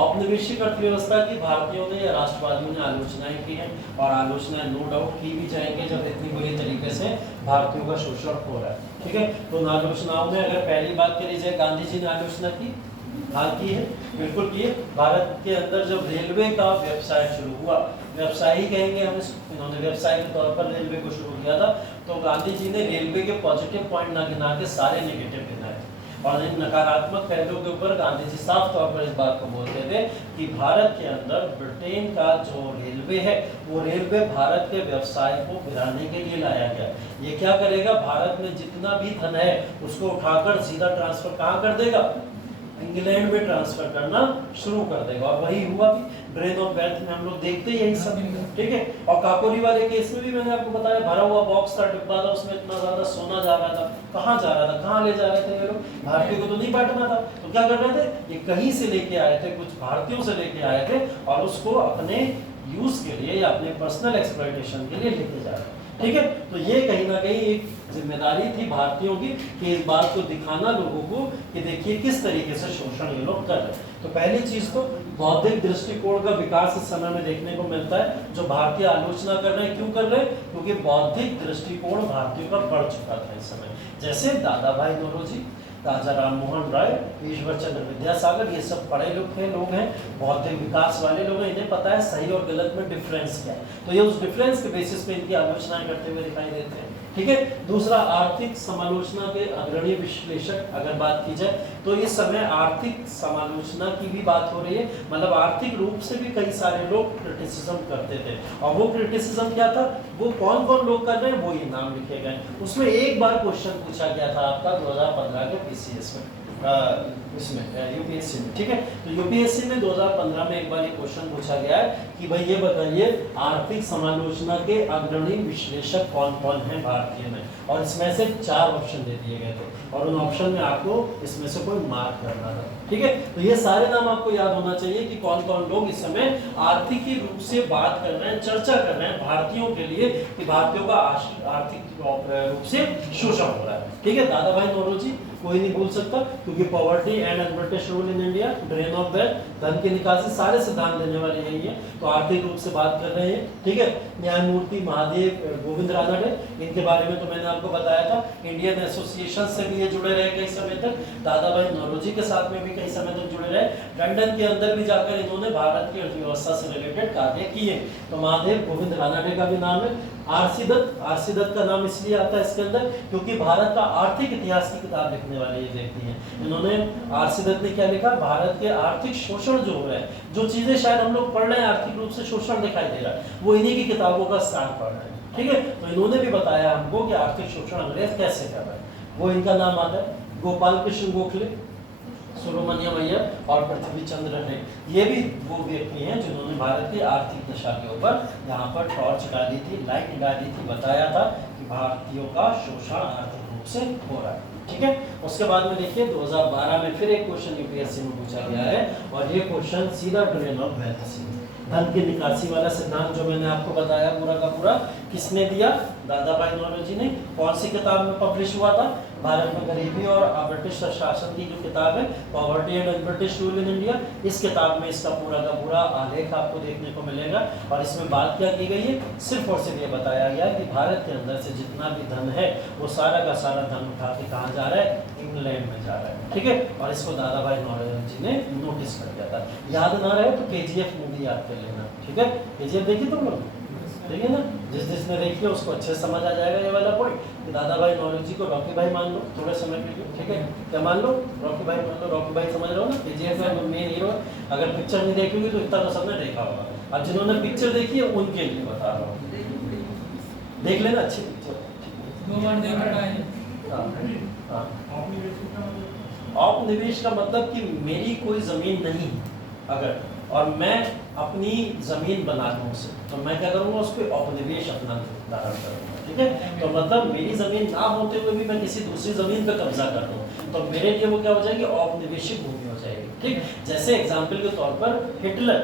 औपनिवेशिक अर्थव्यवस्था की भारतीयों ने या राष्ट्रवादियों ने आलोचनाएं की हैं, और आलोचनाएं नो डाउट की भी जाएंगे जब इतनी बुरी तरीके से भारतीयों का शोषण हो रहा है, ठीक है। तो आलोचनाओं में अगर पहली बात करी जाए, गांधी जी ने आलोचना की, हाँ की है, बिल्कुल की है। भारत के अंदर जब रेलवे का व्यवसाय शुरू हुआ, व्यवसाय ही कहेंगे हम इसको, इन्होंने व्यवसाय के तौर पर रेलवे को शुरू किया था, तो गांधी जी ने रेलवे के पॉजिटिव पॉइंट ना गिना के सारे नेगेटिव गिनाए, और इन नकारात्मक पहलुओं के ऊपर गांधी जी साफ तौर पर इस बात को बोलते थे कि भारत के अंदर ब्रिटेन का जो रेलवे है वो रेलवे भारत के व्यवसाय को गिराने के लिए लाया गया। ये क्या करेगा? भारत में जितना भी धन है उसको उठाकर सीधा ट्रांसफर कहाँ कर देगा? इंग्लैंड में ट्रांसफर करना शुरू कर देगा, और वही हुआ भी। ड्रेन ऑफ वेल्थ में हम लोग देखते ही यही सब, ठीक है। और काकोरी वाले केस में भी मैंने आपको बताया, भरा हुआ बॉक्स था, डिब्बा था, उसमें इतना ज्यादा सोना जा रहा था, कहाँ जा रहा था, कहाँ ले जा रहे थे ये लोग? भारतीयों को तो नहीं बांटना था, तो क्या कर रहे थे? ये कहीं से लेके आए थे, कुछ भारतीयों से लेके आए थे, और उसको अपने यूज के लिए या अपने पर्सनल एक्सप्लॉयटेशन के लिए लेके जा रहे हैं, ठीक है। तो ये कहीं ना कहीं एक जिम्मेदारी थी भारतीयों की कि इस बात को दिखाना लोगों को कि देखिए किस तरीके से शोषण ये लोग कर रहे हैं। तो पहली चीज तो बौद्धिक दृष्टिकोण का विकास इस समय में देखने को मिलता है। जो भारतीय आलोचना कर रहे हैं, क्यों कर रहे हैं? क्योंकि बौद्धिक दृष्टिकोण भारतीयों का बढ़ चुका था इस समय। जैसे दादा भाई नौरोजी, राजा राम मोहन राय, ईश्वर चंद्र विद्यासागर, ये सब पढ़े लिखे लोग हैं, बौद्धिक विकास वाले लोग हैं, इन्हें पता है सही और गलत में डिफरेंस क्या है। तो ये उस डिफरेंस के बेसिस पे इनकी आलोचनाएं करते हुए दिखाई देते हैं। ठीक है। दूसरा, आर्थिक समालोचना के अग्रणी विश्लेषक अगर बात की जाए तो इस समय आर्थिक समालोचना की भी बात हो रही है। मतलब आर्थिक रूप से भी कई सारे लोग क्रिटिसिज्म करते थे, और वो क्रिटिसिज्म क्या था, वो कौन कौन लोग कर रहे हैं, वो ये नाम लिखे गए। उसमें एक बार क्वेश्चन पूछा गया था आपका 2015 के पीसीएस में, इसमें यूपीएससी में। ठीक है। तो यूपीएससी में 2015 में एक बार ये क्वेश्चन पूछा गया है कि भाई ये बताइए आर्थिक समालोचना के अग्रणी विश्लेषक कौन कौन हैं भारतीय में, और इसमें से 4 ऑप्शन दे दिए गए थे, और उन ऑप्शन में आपको इसमें से कोई मार्क करना था। ठीक है। तो ये सारे नाम आपको याद होना चाहिए कि कौन कौन लोग इस समय आर्थिक रूप से बात कर रहे हैं, चर्चा कर रहे हैं भारतीयों के लिए कि भारतीयों का आर्थिक रूप से शोषण हो रहा है। ठीक है। दादा भाई नौरोजी कोई नहीं भूल सकता, क्योंकि poverty and un-British rule in India, drain of wealth, धन की निकासी, सारे सिद्धांत देने वाले यही है। तो आर्थिक रूप से बात कर रहे हैं। ठीक है। न्यायमूर्ति महादेव गोविंद रानडे, इनके बारे में तो मैंने आपको बताया था। इंडियन एसोसिएशन से भी ये जुड़े रहे कई समय तक, दादा भाई नौरोजी के साथ में भी कई समय तक जुड़े रहे। लंदन के अंदर भी जाकर इन्होंने भारत की अर्थव्यवस्था से रिलेटेड कार्य किए। तो महादेव गोविंद रानडे का भी नाम है। आरसी दत्त का नाम इसलिए आता है इसके अंदर क्योंकि भारत का आर्थिक इतिहास की किताब लिखने वाले ये व्यक्ति हैं। इन्होंने, आरसी दत्त ने क्या लिखा, भारत के आर्थिक शोषण जो हो रहा है, जो चीजें शायद हम लोग पढ़ रहे हैं आर्थिक रूप से शोषण दिखाई दे रहा है, वो इन्हीं की किताबों का सार पढ़ रहे हैं। ठीक है। तो इन्होंने भी बताया हमको कि आर्थिक शोषण अंग्रेज कैसे कर रहा है, वो इनका नाम आता है। गोपाल कृष्ण गोखले, सुब्रमण्यम अय्यर और पृथ्वी चंद्र रे, ये भी वो व्यक्ति हैं जिन्होंने भारत की आर्थिक दशा के ऊपर यहाँ पर टॉर्च डाली थी, लाइट डाली थी, बताया था कि भारतीयों का शोषण आर्थिक रूप से हो रहा है। ठीक है। उसके बाद में देखिए 2012 में फिर एक क्वेश्चन यूपीएससी में पूछा गया है, और ये क्वेश्चन सीधा ड्रेन ऑफ वेल्थ से, धन की निकासी वाला सिद्धांत जो मैंने आपको बताया पूरा का पूरा, किसने दिया, दादा भाई नौरोजी ने। कौन सी किताब में पब्लिश हुआ था, भारत में गरीबी और ब्रिटिश शासन की जो किताब है, poverty and British rule in India, इस किताब में इसका पूरा का पूरा आलेख आपको देखने को मिलेगा। और इसमें बात क्या की गई है, सिर्फ और सिर्फ ये बताया गया कि भारत के अंदर से जितना भी धन है वो सारा का सारा धन उठा के कहाँ जा रहा है, इंग्लैंड में जा रहा है। ठीक है। और इसको दादा भाई नौरोजी ने नोटिस कर दिया था। याद ना रहे तो केजीएफ मूवी याद कर लेना। ठीक है। केजीएफ देखी तुम लोग, देखिए ना, जिसने देखी है उसको अच्छे समझ आ जाएगा ये वाला पॉइंट कि दादा भाई नौरोजी को रॉकी भाई मान लो थोड़े समय के लिए। ठीक है। क्या मान लो, रॉकी भाई मान लो, रॉकी भाई समझ रहे हो ना, केजीएफ में मेन हीरो। अगर पिक्चर नहीं देखी होगी तो इतना तो सबने देखा होगा, अब जिन्होंने पिक्चर देखी है उनके लिए बता रहा हूँ, देख लेना, अच्छी पिक्चर। 2 बार देख रखा है। औपनिवेश का मतलब कि मेरी कोई जमीन नहीं अगर, और मैं अपनी जमीन बना लूँ उसे, तो मैं क्या करूँगा, उस पर औपनिवेश अपना धारण करूँगा। ठीक है। तो मतलब मेरी जमीन ना होते हुए भी मैं किसी दूसरी जमीन पर कब्जा कर लूँ, तो मेरे लिए वो क्या हो जाएगी, औपनिवेशिक भूमि हो जाएगी। ठीक। जैसे एग्जाम्पल के तौर पर हिटलर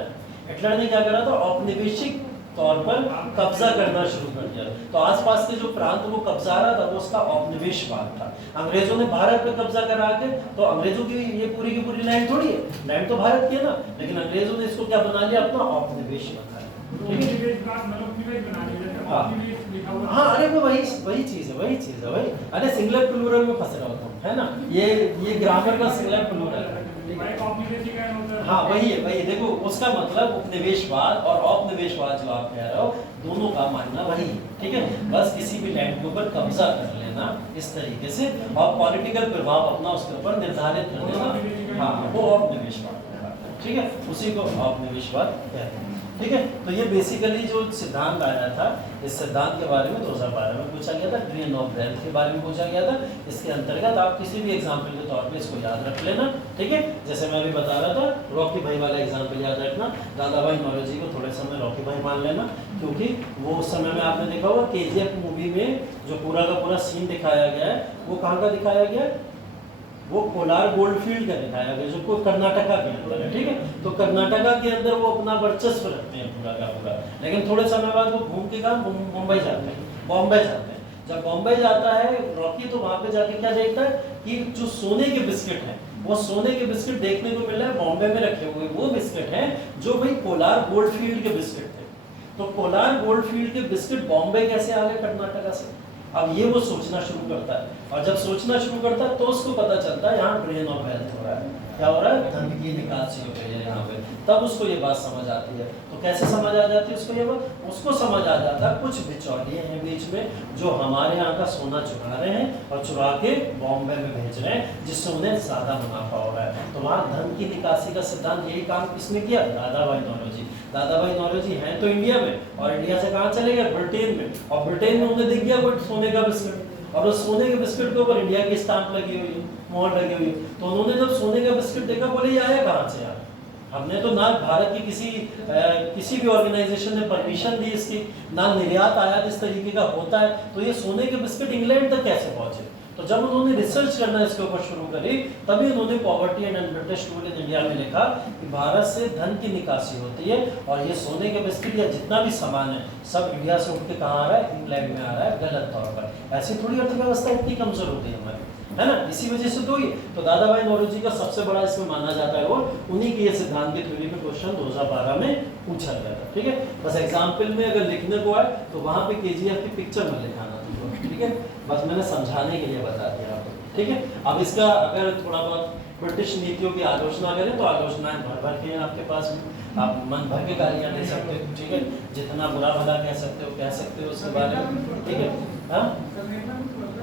ने क्या करा था, औपनिवेशिक तौर पर कब्जा करना शुरू कर दिया। तो आसपास के जो प्रांत वो कब्जा रहा था वो उसका औपनिवेशवाद था। अंग्रेजों ने भारत पे कब्जा करा के, तो अंग्रेजों की ये पूरी की पूरी लैंड थोड़ी है, लैंड तो भारत की है ना, लेकिन अंग्रेजों ने इसको क्या बना लिया, अपना औपनिवेश बना लिया। हाँ, अरे वो वही चीज है, वही। अरे सिंगुलर प्लूरल में फंस रहा होता हूँ, है ना, ये ग्रामर का सिंगुलर प्लूरल है। हाँ, वही है। देखो उसका मतलब उपनिवेशवाद और औपनिवेशवाद जो आप कह रहे हो, दोनों का मानना वही है। ठीक है। बस किसी भी लैंड के ऊपर कब्जा कर लेना इस तरीके से, और पॉलिटिकल प्रभाव अपना उसके ऊपर निर्धारित कर देना, हाँ, वो औपनिवेशवाद कहलाता है। ठीक है। उसी को औपनिवेशवाद कहते हैं। ठीक है। तो ये बेसिकली जो सिद्धांत आया था, इस सिद्धांत के बारे में 2012 में पूछा गया था। ड्रेन ऑफ वेल्थ के बारे में पूछा गया था। इसके अंतर्गत आप किसी भी एग्जाम्पल के तौर पे इसको याद रख लेना। ठीक है। जैसे मैं अभी बता रहा था, रॉकी भाई वाला एग्जाम्पल याद रखना, दादा भाई नौरोजी को थोड़े समय रॉकी भाई मान लेना, क्योंकि वो उस समय में आपने देखा होगा केजीएफ मूवी में जो पूरा का पूरा सीन दिखाया गया है, वो कहाँ का दिखाया गया है, वो कोलार गोल्डफील्ड का दिखाया गया, जो कर्नाटका के अंदर है। ठीक है। तो कर्नाटका के अंदर वो अपना वर्चस्व रखते हैं पूरा का पूरा, लेकिन थोड़े समय बाद वो घूम के कहाँ, मुंबई जाते हैं, बॉम्बे जाते हैं। जब बॉम्बे जाता है रॉकी, तो वहाँ पे जाके क्या देखता है कि जो सोने के बिस्किट हैं, वो सोने के बिस्किट देखने को मिल रहे हैं बॉम्बे में रखे हुए, वो बिस्किट हैं जो भाई कोलार गोल्डफील्ड के बिस्किट थे। तो कोलार गोल्डफील्ड के बिस्किट बॉम्बे कैसे आ गए कर्नाटका से? अब ये वो सोचना शुरू करता है, और जब सोचना शुरू करता है तो उसको पता चलता है यहाँ ड्रेन ऑफ वेल्थ हो रहा है, क्या हो रहा है, धन की निकासी हो रही है यहाँ पे। तब उसको ये बात समझ आती है। तो कैसे समझ आ जाती है उसको ये बात? उसको समझ आ जाता है कुछ बिचौलिए हैं बीच में जो हमारे यहाँ का सोना चुरा रहे हैं और चुरा के बॉम्बे में भेज रहे हैं, जिससे उन्हें ज्यादा मुनाफा हो रहा है। तो वहाँ धन की निकासी का सिद्धांत, यही काम किसने किया? दादा भाई नौरोजी। दादा भाई नौरोजी हैं तो इंडिया में, और इंडिया से कहाँ चले गए? ब्रिटेन में। और ब्रिटेन में उन्हें दिख गया कोई सोने का बिस्किट, और उस सोने के बिस्किट के ऊपर इंडिया की स्टाम्प लगी हुई है, मोहर लगी हुई है। तो उन्होंने जब सोने का बिस्किट देखा, बोले ये आया कहाँ से यार? हमने तो ना भारत की किसी भी ऑर्गेनाइजेशन ने परमिशन दी इसकी, ना निर्यात आयात इस तरीके का होता है, तो ये सोने के बिस्किट इंग्लैंड तक कैसे पहुंचे? तो जब उन्होंने रिसर्च करना इसके ऊपर शुरू करी, तभी उन्होंने poverty and un-British rule in India में लिखा कि भारत से धन की निकासी होती है, और ये सोने के बिस्किट या जितना भी सामान है सब इंडिया से उठ के कहाँ आ रहा है? इंग्लैंड में आ रहा है, गलत तौर पर। ऐसी थोड़ी अर्थव्यवस्था इतनी कमजोर होती है हमारी, है ना? इसी वजह से तो दादा भाई नौरोजी का सबसे बड़ा इसमें माना जाता है, और उन्हीं की ये सिद्धांत की थ्योरी पे क्वेश्चन 2012 में पूछा गया था। ठीक है, बस एग्जाम्पल में अगर लिखने को आए तो वहाँ पे केजीएफ की पिक्चर में लिखाना था। ठीक है, बस मैंने समझाने के लिए बता दिया आपको। ठीक है, अब इसका अगर थोड़ा बहुत ब्रिटिश नीतियों की आलोचना करें तो आलोचनाएं भर भर के हैं आपके पास में, आप मन भर के गालियां दे सकते हो। ठीक है, जितना बुरा भला कह सकते हो उसके बारे में। ठीक है, हाँ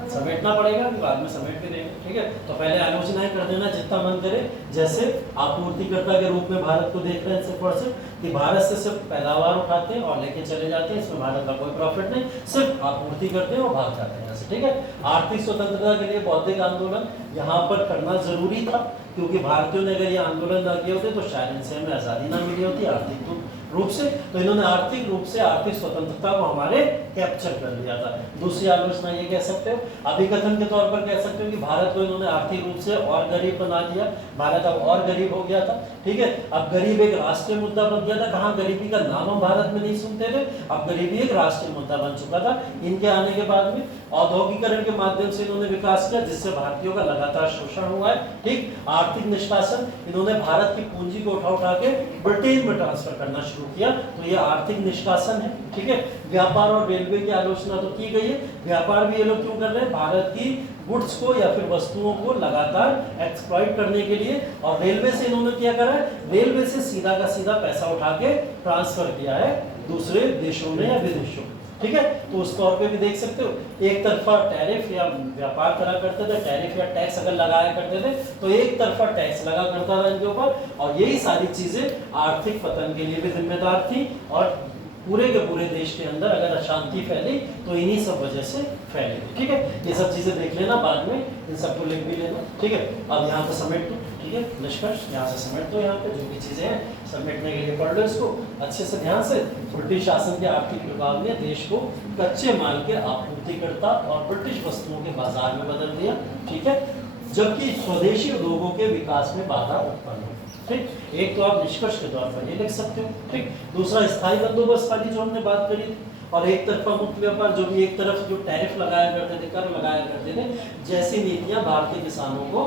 समेटना पड़ेगा कि बाद में समेट के देंगे। ठीक है, तो पहले आलोचनाएं कर देना जितना मन करे। जैसे आपूर्तिकर्ता के रूप में भारत को देख रहे हैं सिर्फ और सिर्फ, कि भारत से सिर्फ पैदावार उठाते हैं और लेके चले जाते हैं, इसमें भारत का कोई प्रॉफिट नहीं, सिर्फ आपूर्ति करते हैं और भाग जाते हैं यहाँ से। ठीक है, आर्थिक स्वतंत्रता के लिए बौद्धिक आंदोलन यहाँ पर करना जरूरी था, क्योंकि भारतीयों ने अगर ये आंदोलन न किए होते तो शायद इनसे हमें आज़ादी ना मिली होती आर्थिक रूप से। तो इन्होंने आर्थिक रूप से आर्थिक स्वतंत्रता को हमारे कैप्चर कर लिया था। दूसरी आलोचना ये कह सकते हो, अभिकथन के तौर पर कह सकते हो कि भारत को इन्होंने आर्थिक रूप से और गरीब बना दिया, भारत अब और गरीब हो गया था। ठीक है, अब गरीब एक राष्ट्रीय मुद्दा बन गया था, कहाँ गरीबी का नाम हम भारत में नहीं सुनते थे, अब गरीबी एक राष्ट्रीय मुद्दा बन चुका था। इनके आने के बाद में औद्योगिकरण के माध्यम से इन्होंने विकास किया, जिससे भारतीयों का लगातार शोषण हुआ है। ठीक, आर्थिक निष्कासन, इन्होंने भारत की पूंजी को उठा के ब्रिटेन में ट्रांसफर करना शुरू किया, तो ये आर्थिक निष्कासन है। ठीक है, व्यापार और रेलवे की आलोचना तो की गई है। व्यापार भी ये लोग क्यों कर रहे हैं? भारत की गुड्स को या फिर वस्तुओं को लगातार एक्सप्लॉइट करने के लिए। और रेलवे से इन्होंने क्या करा है? रेलवे से सीधा का सीधा पैसा उठा के ट्रांसफर किया है दूसरे देशों में या विदेशों में। ठीक है, तो उस तौर पे भी देख सकते हो, एक तरफा टैरिफ या व्यापार करा करते थे, टैरिफ या टैक्स अगर लगाया करते थे तो एक तरफा टैक्स लगा करता था इनके ऊपर, और यही सारी चीजें आर्थिक पतन के लिए भी जिम्मेदार थी। और पूरे के पूरे देश के अंदर अगर अशांति फैली तो इन्हीं सब वजह से फैली। ठीक है, ये सब चीजें देख लेना, बाद में इन सबको लिख भी लेना। ठीक है, अब यहाँ पे समेट दो। ठीक है, निष्कर्ष यहाँ से समेट दो, यहाँ पे जो भी चीजें हैं समेटने के लिए पढ़ लो इसको अच्छे से ध्यान से। ब्रिटिश शासन के आर्थिक प्रभाव ने देश को कच्चे माल के आपूर्तिकर्ता और ब्रिटिश वस्तुओं के बाजार में बदल दिया। ठीक है, जबकि स्वदेशी उद्योगों के विकास में बाधा उत्पन्न हुई। ठीक, एक तो आप निष्कर्ष के तौर पर ये लिख सकते हो। ठीक, दूसरा स्थायी बंदोबस्त वाली जो हमने बात करी थी, और एक तरफा मुक्त व्यापार, जो भी एक तरफ जो टैरिफ लगाया करते थे, कर लगाया करते थे, जैसी नीतियां भारतीय किसानों को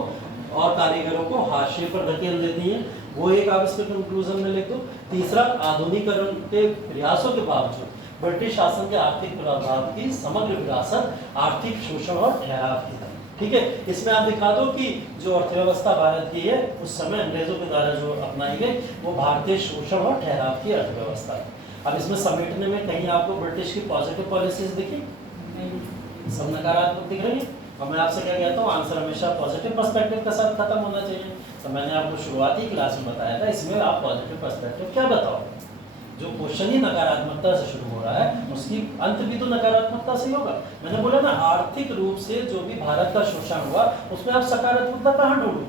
और कारीगरों को हाशिए पर धकेल देती हैं, वो एक आप इसके कंक्लूजन में लिख दो। तीसरा, आधुनिकीकरण के प्रयासों के बावजूद ब्रिटिश शासन के आर्थिक प्रभाव की समग्र विरासत आर्थिक शोषण और ठहराव की थी। ठीक है, इसमें आप दिखा दो कि जो अर्थव्यवस्था भारत की है उस समय अंग्रेजों के द्वारा जो अपनाई गई वो भारतीय शोषण और ठहराव की अर्थव्यवस्था है। अब इसमें समेटने में कहीं आपको ब्रिटिश की पॉजिटिव पॉलिसीज दिखी? सब नकारात्मक दिख रही है। और मैं आपसे क्या कहता हूँ, आंसर हमेशा पॉजिटिव पर्सपेक्टिव के साथ खत्म होना चाहिए। तो मैंने आपको शुरुआती क्लास में बताया था, इसमें आप पॉजिटिव पर्सपेक्टिव क्या बताओगे? जो क्वेश्चन ही नकारात्मकता से शुरू हो रहा है उसकी अंत भी तो नकारात्मकता से ही होगा। मैंने बोला ना, आर्थिक रूप से जो भी भारत का शोषण हुआ उसमें आप सकारात्मकता कहाँ ढूंढो?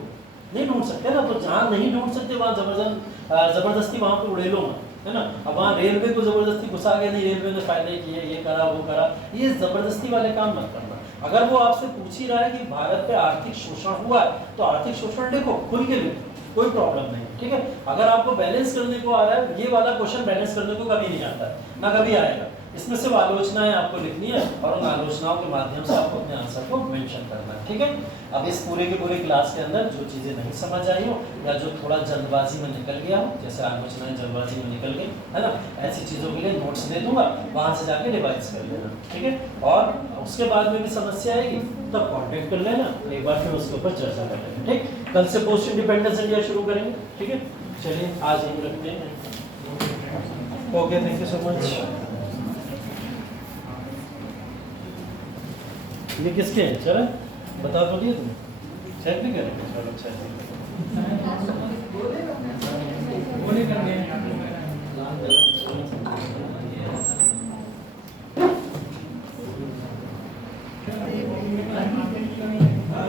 नहीं ढूंढ सकते ना। तो जहाँ नहीं ढूंढ सकते वहाँ जबरदस्ती वहाँ पे उड़ेलो मत, है ना। अब वहाँ रेलवे को जबरदस्ती घुसा के नहीं, रेलवे ने फायदे किए, ये करा वो करा, ये जबरदस्ती वाले काम मत करना। अगर वो आपसे पूछ ही रहा है कि भारत पे आर्थिक शोषण हुआ तो आर्थिक शोषण लिखो, खुल के लिखो, कोई प्रॉब्लम नहीं। ठीक है, अगर आपको बैलेंस करने को आ रहा है, ये वाला क्वेश्चन बैलेंस करने को कभी नहीं आता है, ना कभी आएगा। इसमें सिर्फ आलोचनाएं आपको लिखनी है और उन आलोचनाओं के माध्यम से आपको अपने आंसर को मेंशन करना है, ठीक है। अब इस पूरे के पूरे क्लास के अंदर जो चीज़ें नहीं समझ आई हो या जो थोड़ा जल्दबाजी में निकल गया हो, जैसे आलोचनाएं जल्दबाजी में निकल गई है ना, ऐसी चीज़ों के लिए नोट्स दे दूंगा, वहाँ से जाके रिवाइज कर लेना, ठीक है। और उसके बाद में भी समस्या आएगी तब कॉन्टेक्ट कर लेना, एक बार फिर उसके ऊपर चर्चा कर लेंगे, ठीक। कल से पोस्ट इंडिपेंडेंस इंडिया शुरू करेंगे, ठीक है। चलिए आज यहीं रखते हैं। Okay, thank you so much. ये किसके हैं? चलो बता तो दिए तुम, चेक भी करेंगे। चलो चेक बोले कर दिया